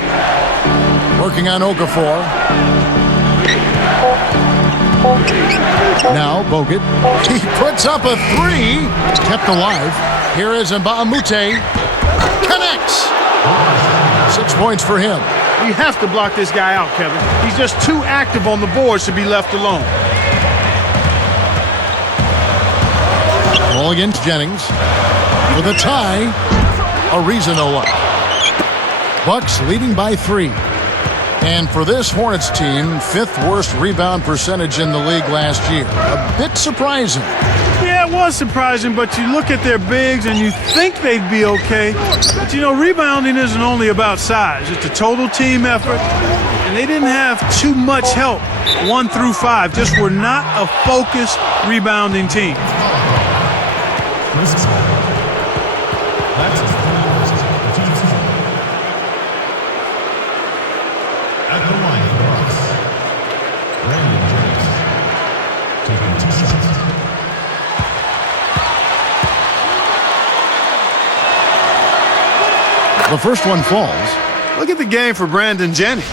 Working on Okafor. Now Bogut. He puts up a three. Kept alive. Here is Mbamute. Connects. 6 points for him. You have to block this guy out, Kevin. He's just too active on the boards to be left alone. Ball against Jennings. With a tie, Ariza no luck. Bucks leading by 3. And for this Hornets team, 5th worst rebound percentage in the league last year. A bit surprising. Yeah, it was surprising, but you look at their bigs and you think they'd be okay. But you know, rebounding isn't only about size. It's a total team effort. And they didn't have too much help 1 through 5. Just were not a focused rebounding team. That's his first team season. At the line for the Bucks, Brandon Jennings taking 2 shots. The first one falls. Look at the game for Brandon Jennings.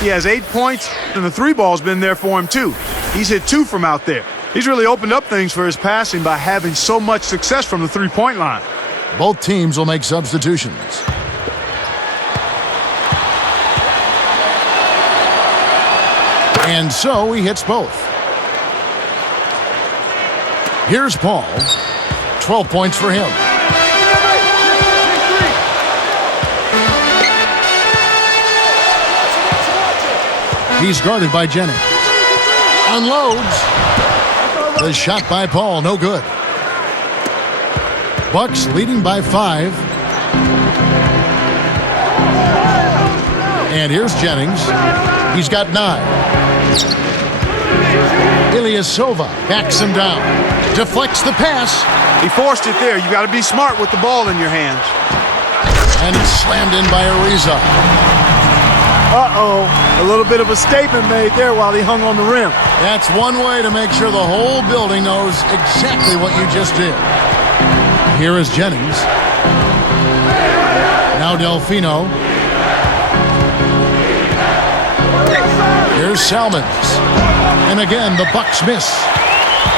He has 8 points, and the 3 ball's been there for him, too. He's hit 2 from out there. He's really opened up things for his passing by having so much success from the three-point line. Both teams will make substitutions. And so he hits both. Here's Paul. 12 points for him. He's guarded by Jennings. Unloads. The shot by Paul, no good. Bucks leading by 5. And here's Jennings. He's got 9. Ilyasova backs him down. Deflects the pass. He forced it there. You got to be smart with the ball in your hands. And it's slammed in by Ariza. Uh-oh. A little bit of a statement made there while he hung on the rim. That's one way to make sure the whole building knows exactly what you just did. Here is Jennings. Now Delfino. Here's Salmons. And again, the Bucks miss.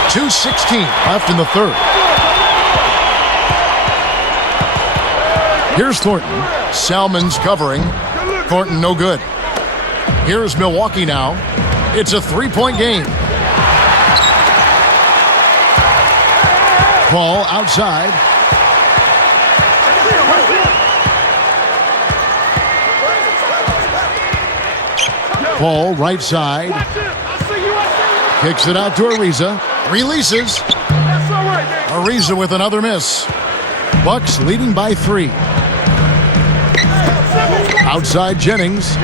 2:16 left in the third. Here's Thornton. Salmons covering. Thornton no good. Here's Milwaukee now. It's a 3-point game. Paul outside. Paul right side. Kicks it out to Ariza. Releases. Ariza with another miss. Bucks leading by 3. Outside Jennings.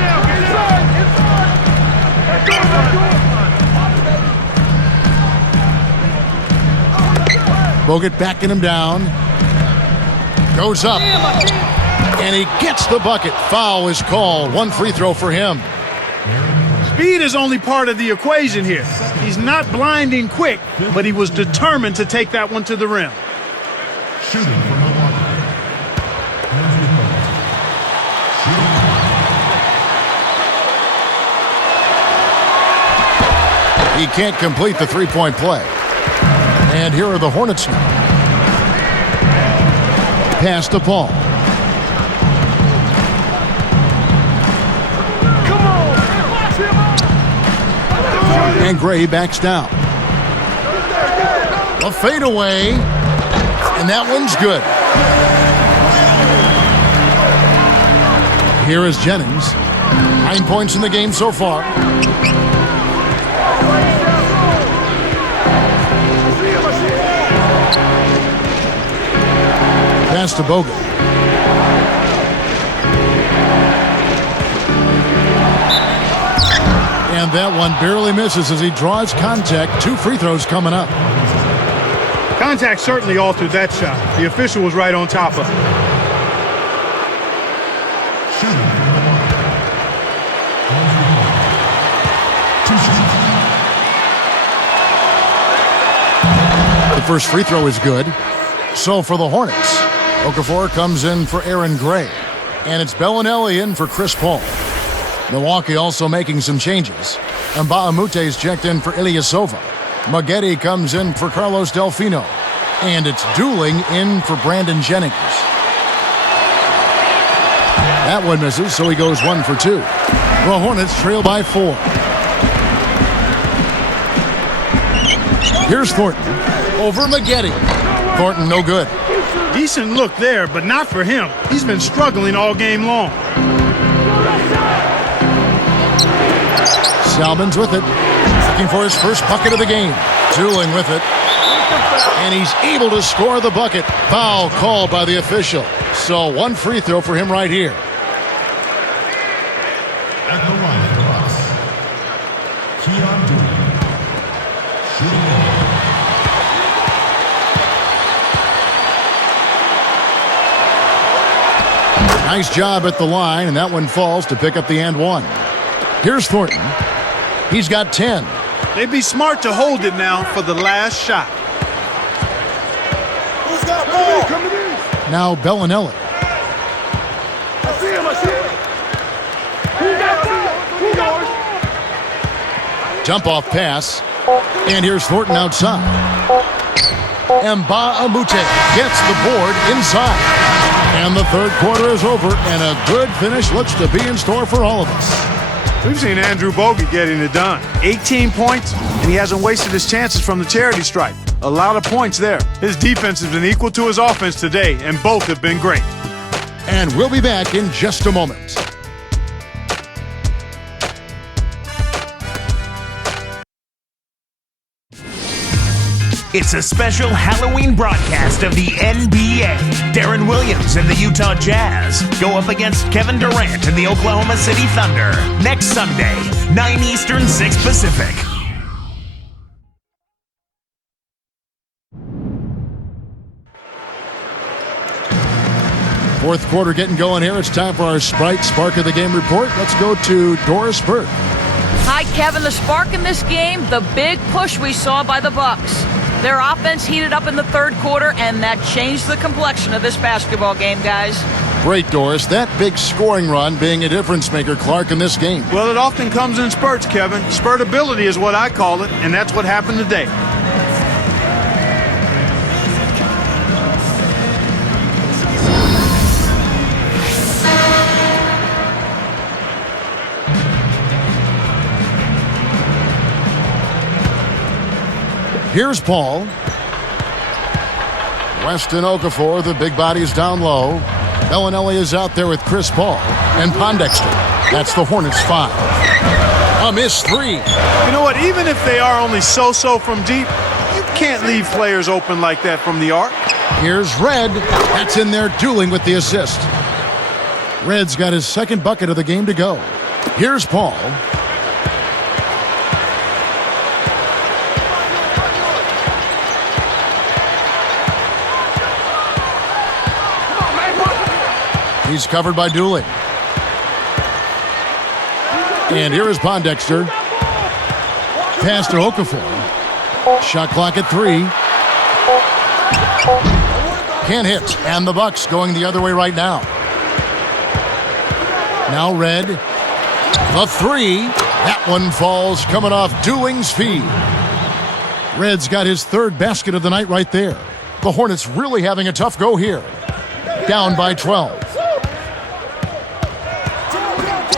Bogut backing him down. Goes up. And he gets the bucket. Foul is called. 1 free throw for him. Speed is only part of the equation here. He's not blinding quick, but he was determined to take that one to the rim. Shooting for Milwaukee. He can't complete the 3-point play. And here are the Hornets now. Pass to Paul. And Gray backs down. A fadeaway. And that one's good. Here is Jennings. 9 points in the game so far. Pass to Bogut. And that one barely misses as he draws contact. 2 free throws coming up. Contact certainly altered that shot. The official was right on top of it. The first free throw is good. So for the Hornets, Okafor comes in for Aaron Gray. And it's Bellinelli in for Chris Paul. Milwaukee also making some changes. And Bahamute is checked in for Ilyasova. Maggette comes in for Carlos Delfino. And it's Dueling in for Brandon Jennings. That one misses, so he goes 1 for 2. The Hornets trail by 4. Here's Thornton. Over Maggette. Thornton no good. Decent look there, but not for him. He's been struggling all game long. Salmon's with it. Looking for his first bucket of the game. Dueling with it. And he's able to score the bucket. Foul called by the official. So 1 free throw for him right here. At the line for us, Keon Dooley. Shooting Nice job at the line, and that one falls to pick up the and one. Here's Thornton. He's got 10. They'd be smart to hold it now for the last shot. Who's got ball? Now Bellinelli. I see him. Who got ball? Jump off pass. And here's Thornton outside. And Bahamute gets the board inside. And the third quarter is over, and a good finish looks to be in store for all of us. We've seen Andrew Bogut getting it done. 18 points, and he hasn't wasted his chances from the charity stripe. A lot of points there. His defense has been equal to his offense today, and both have been great. And we'll be back in just a moment. It's a special Halloween broadcast of the NBA. Darren Williams and the Utah Jazz go up against Kevin Durant and the Oklahoma City Thunder next Sunday, 9 Eastern, 6 Pacific. Fourth quarter getting going here. It's time for our Sprite Spark of the Game report. Let's go to Doris Burke. Hi, Kevin. The spark in this game, the big push we saw by the Bucks. Their offense heated up in the third quarter, and that changed the complexion of this basketball game, guys. Great, Doris. That big scoring run being a difference maker, Clark, in this game. Well, it often comes in spurts, Kevin. Spurtability is what I call it, and that's what happened today. Here's Paul. Weston Okafor, the big body's down low. Bellinelli is out there with Chris Paul. And Pondexter. That's the Hornets' 5. A missed 3. You know what? Even if they are only so-so from deep, you can't leave players open like that from the arc. Here's Red. That's in there dueling with the assist. Red's got his second bucket of the game to go. Here's Paul. He's covered by Dooley. And here is Pondexter. Pass to Okafor. Shot clock at 3. Can't hit. And the Bucks going the other way right now. Now Red. The 3. That one falls coming off Dooling's feed. Red's got his third basket of the night right there. The Hornets really having a tough go here. Down by 12.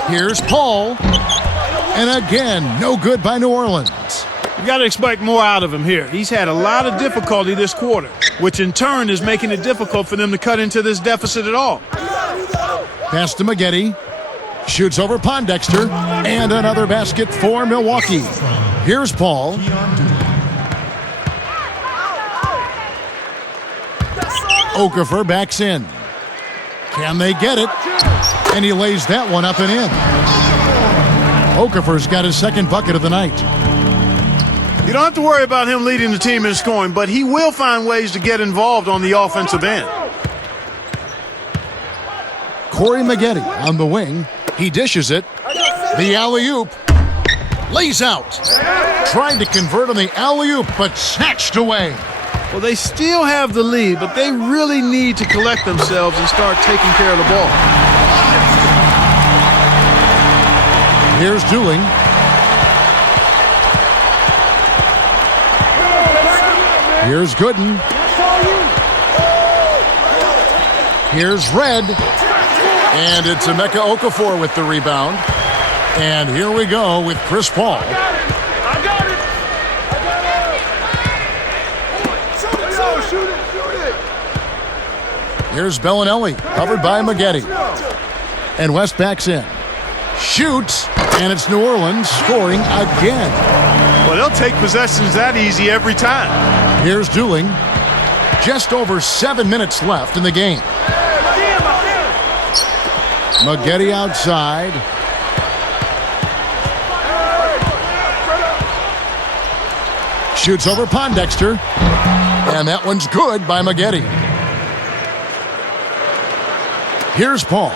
Here's Paul. And again, no good by New Orleans. You got to expect more out of him here. He's had a lot of difficulty this quarter, which in turn is making it difficult for them to cut into this deficit at all. Pass to Maggette. Shoots over Pondexter. And another basket for Milwaukee. Here's Paul. Okafor backs in. Can they get it? And he lays that one up and in. Okafor's got his second bucket of the night. You don't have to worry about him leading the team in scoring, but he will find ways to get involved on the offensive end. Corey Maggette on the wing. He dishes it. The alley-oop. Lays out. Tried to convert on the alley-oop, but snatched away. Well, they still have the lead, but they really need to collect themselves and start taking care of the ball. Here's Dueling. Here's Gooden. Here's Red. And it's Emeka Okafor with the rebound. And here we go with Chris Paul. I got it. Shoot it. Here's Bellinelli, covered by Maggette. And West backs in. Shoots, and it's New Orleans scoring again. Well, they'll take possessions that easy every time. Here's Dooling. Just over 7 minutes left in the game. Maggette outside. Shoots over Pondexter. And that one's good by Maggette. Here's Paul.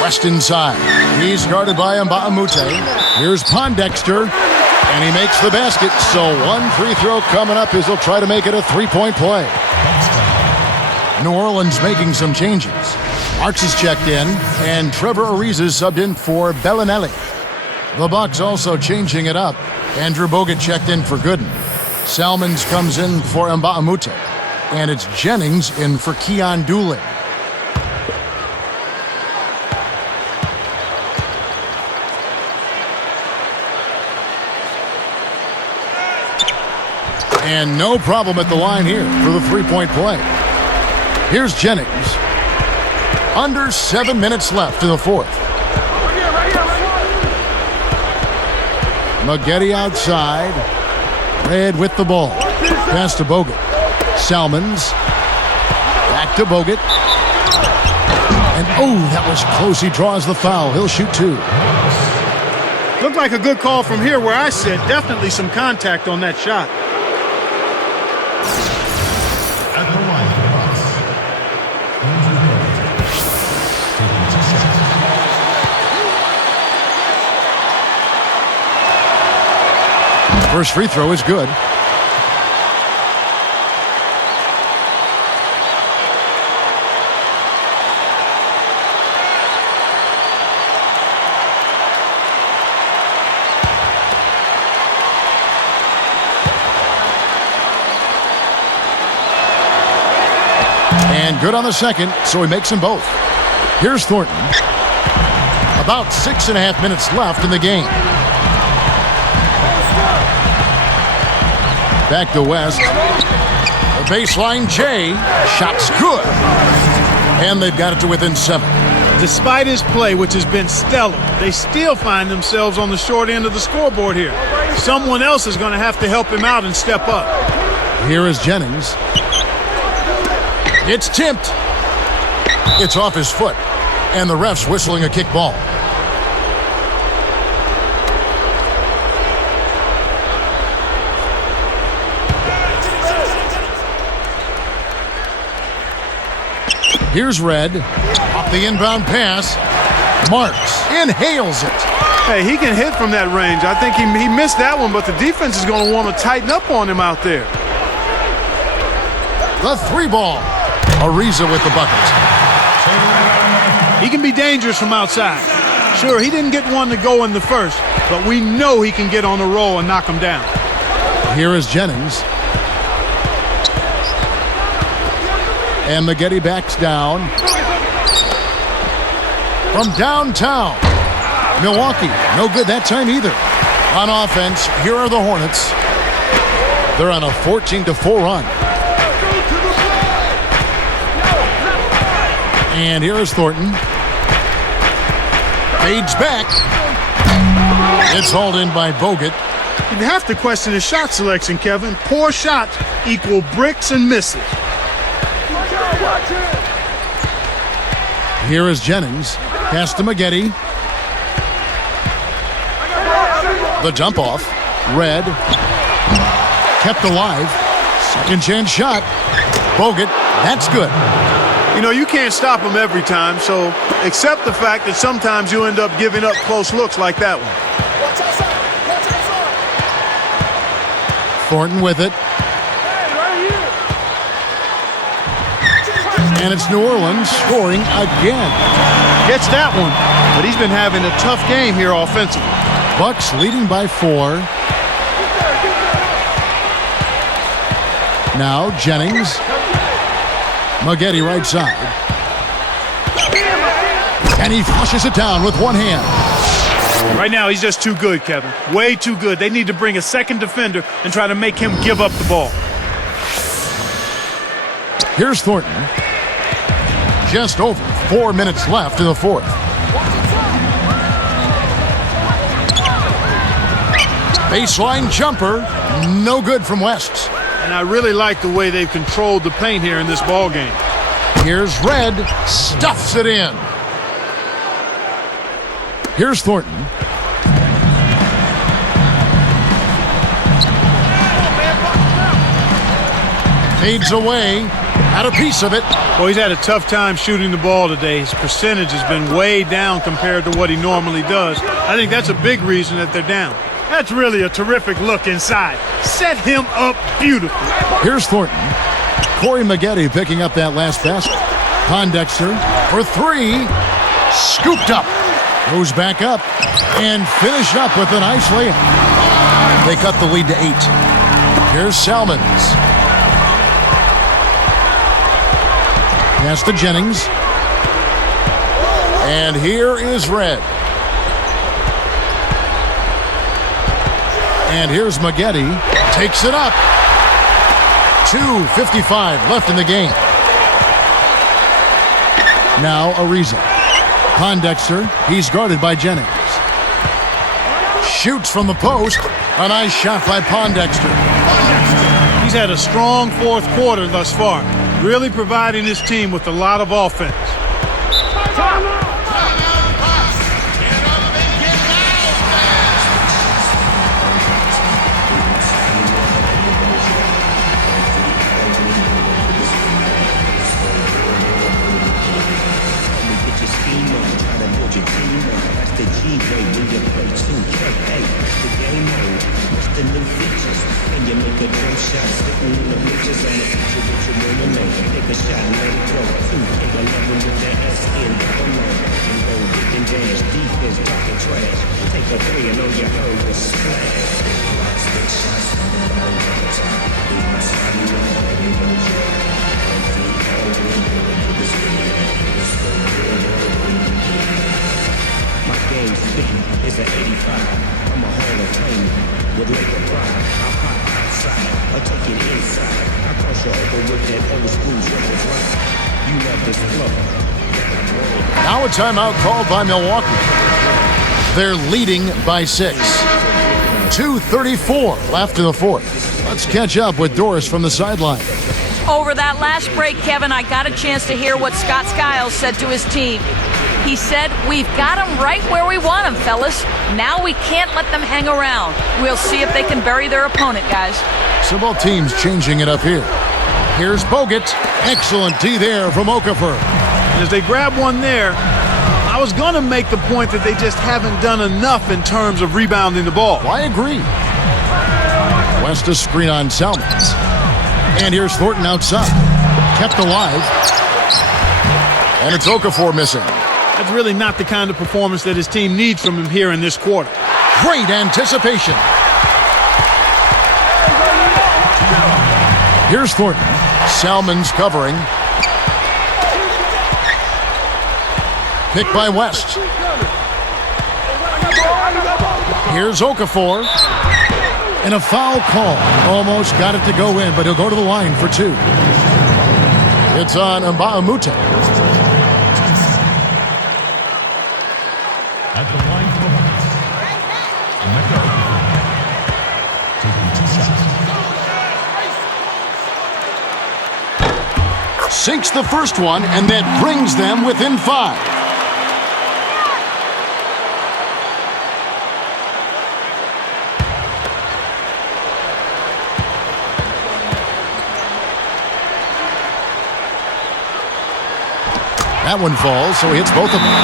West inside. He's guarded by Mbamute. Here's Pondexter. And he makes the basket. So one free throw coming up as he'll try to make it a three-point play. New Orleans making some changes. Marks is checked in, and Trevor Ariza is subbed in for Bellinelli. The Bucks also changing it up. Andrew Bogut checked in for Gooden. Salmons comes in for Mbamute. And it's Jennings in for Keon Dooling. And no problem at the line here for the three-point play. Here's Jennings. Under 7 minutes left in the fourth. Maggette outside. Red with the ball. Pass to Bogut. Salmons. Back to Bogut. And that was close. He draws the foul. He'll shoot two. Looked like a good call from here where I sit. Definitely some contact on that shot. At the line for the Bucks, Andrew Bogut, taking 2 seconds. First free throw is good. And good on the second, so he makes them both. Here's Thornton. About 6.5 minutes left in the game. Back to West. The baseline J. Shot's good. And they've got it to within 7. Despite his play, which has been stellar, they still find themselves on the short end of the scoreboard here. Someone else is going to have to help him out and step up. Here is Jennings. It's tipped. It's off his foot. And the ref's whistling a kick ball. Here's Red. Off the inbound pass. Marks. Inhales it. Hey, he can hit from that range. I think he missed that one, but the defense is going to want to tighten up on him out there. The three ball. Ariza with the bucket. He can be dangerous from outside. Sure, he didn't get one to go in the first, but we know he can get on the roll and knock him down. Here is Jennings. And Maggette backs down. From downtown. Milwaukee, no good that time either. On offense, here are the Hornets. They're on a 14-4 run. And here is Thornton. Fades back. It's hauled in by Bogut. You have to question his shot selection, Kevin. Poor shots equal bricks and misses. Here is Jennings. Pass to Maggette. The dump off. Red. Kept alive. Second chance shot. Bogut. That's good. You know, you can't stop him every time, so accept the fact that sometimes you end up giving up close looks like that one. Thornton with it. And it's New Orleans scoring again. Gets that one, but he's been having a tough game here offensively. Bucks leading by 4. Now Jennings. Maggette right side. And he flushes it down with one hand. Right now, he's just too good, Kevin. Way too good. They need to bring a second defender and try to make him give up the ball. Here's Thornton. Just over 4 minutes left in the fourth. Baseline jumper. No good from West. And I really like the way they've controlled the paint here in this ball game. Here's Red. Stuffs it in. Here's Thornton. Fades away. Had a piece of it. Well, he's had a tough time shooting the ball today. His percentage has been way down compared to what he normally does. I think that's a big reason that they're down. That's really a terrific look inside. Set him up beautifully. Here's Thornton. Corey Maggette picking up that last basket. Pondexter for 3. Scooped up. Goes back up and finish up with a nice layup. They cut the lead to 8. Here's Salmons. Pass to Jennings. And here is Red. And here's Maggette. Takes it up. 2:55 left in the game. Now Ariza. Pondexter. He's guarded by Jennings. Shoots from the post. A nice shot by Pondexter. He's had a strong fourth quarter thus far, really providing his team with a lot of offense. Now a timeout called by Milwaukee. They're leading by 6. 2:34 left in the fourth. Let's catch up with Doris from the sideline. Over that last break, Kevin, I got a chance to hear what Scott Skiles said to his team. He said, "We've got them right where we want them, fellas. Now we can't let them hang around. We'll see if they can bury their opponent, guys." So both teams changing it up here. Here's Bogut. Excellent D there from Okafor. And as they grab one there, I was going to make the point that they just haven't done enough in terms of rebounding the ball. Well, I agree. West a screen on Salmons. And here's Thornton outside. Kept alive. And it's Okafor missing. That's really not the kind of performance that his team needs from him here in this quarter. Great anticipation. Here's Thornton. Salmons covering. Picked by West. Here's Okafor. And a foul call. Almost got it to go in, but he'll go to the line for 2. It's on Mbamute. At the line for the Hornets, McCarthy taking 2 shots. Sinks the first one, and that brings them within 5. That one falls, so he hits both of them.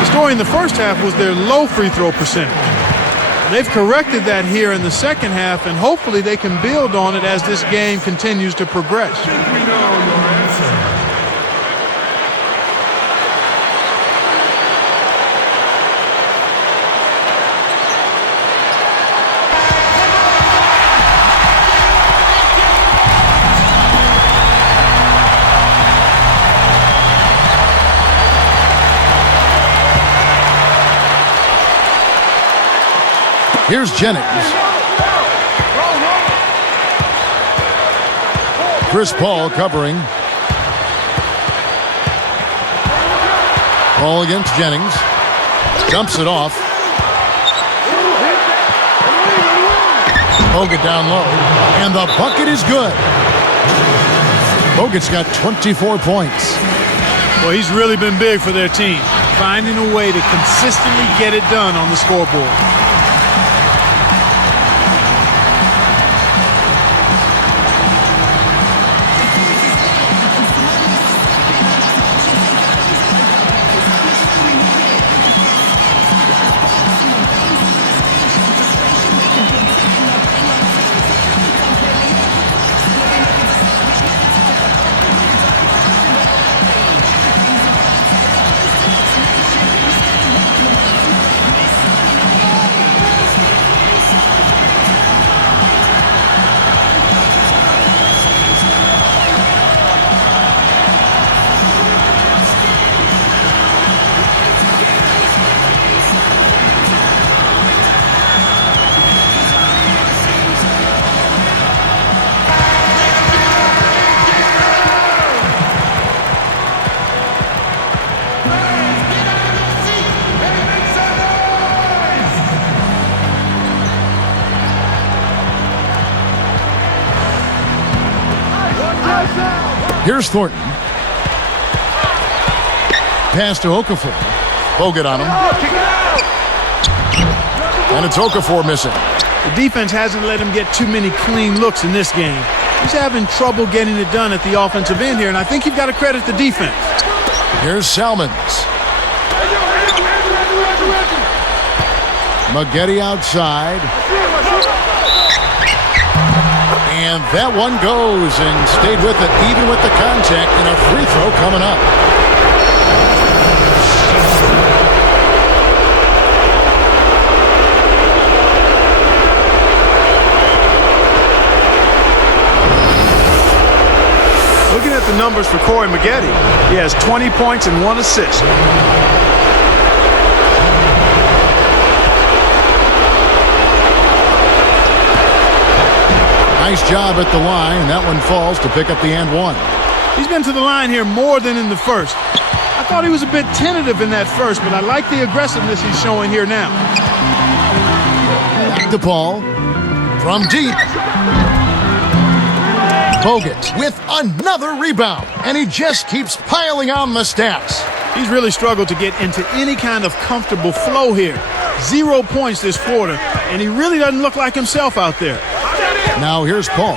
The story in the first half was their low free throw percentage. They've corrected that here in the second half, and hopefully they can build on it as this game continues to progress. We know your answer. Here's Jennings. Chris Paul covering. Paul against Jennings. Dumps it off. Bogut down low. And the bucket is good. Bogut's got 24 points. Well, he's really been big for their team, finding a way to consistently get it done on the scoreboard. Here's Thornton. Pass to Okafor. Bogut on him. And it's Okafor missing. The defense hasn't let him get too many clean looks in this game. He's having trouble getting it done at the offensive end here, and I think you've got to credit the defense. Here's Salmons. Maggette outside. And that one goes and stayed with it, even with the contact, and a free throw coming up. Looking at the numbers for Corey Maggette, he has 20 points and 1 assist. Nice job at the line, and that one falls to pick up the and one. He's been to the line here more than in the first. I thought he was a bit tentative in that first, but I like the aggressiveness he's showing here now. Back to Paul. From deep. Bogut with another rebound, and he just keeps piling on the stats. He's really struggled to get into any kind of comfortable flow here. 0 points this quarter, and he really doesn't look like himself out there. Now here's Paul.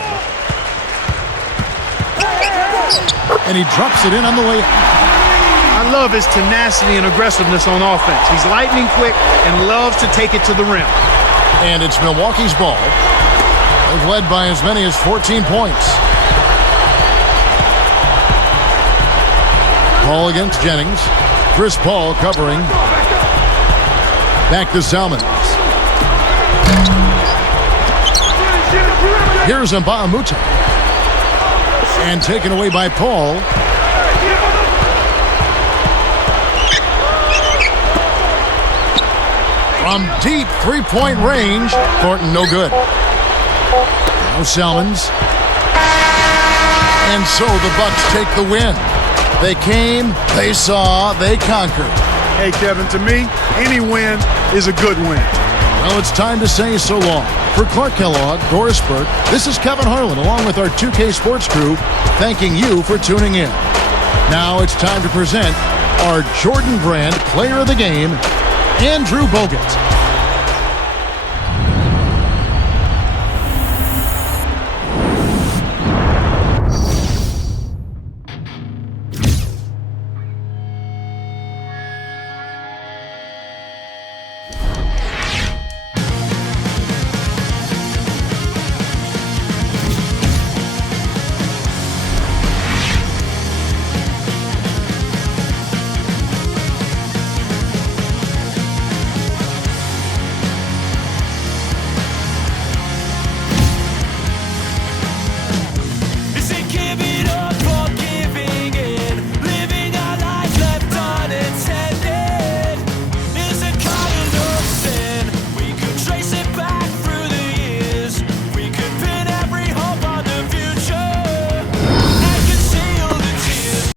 And he drops it in on the way. I love his tenacity and aggressiveness on offense. He's lightning quick and loves to take it to the rim. And it's Milwaukee's ball. They've led by as many as 14 points. Paul against Jennings. Chris Paul covering. Back to Salmons. Here's Mbah-a-Moute. And taken away by Paul. From deep three-point range, Thornton no good. Now Salmons. And so the Bucks take the win. They came, they saw, they conquered. Hey, Kevin, to me, any win is a good win. Well, it's time to say so long. For Clark Kellogg, Doris Burke, this is Kevin Harlan along with our 2K Sports crew, thanking you for tuning in. Now it's time to present our Jordan Brand Player of the Game, Andrew Bogut.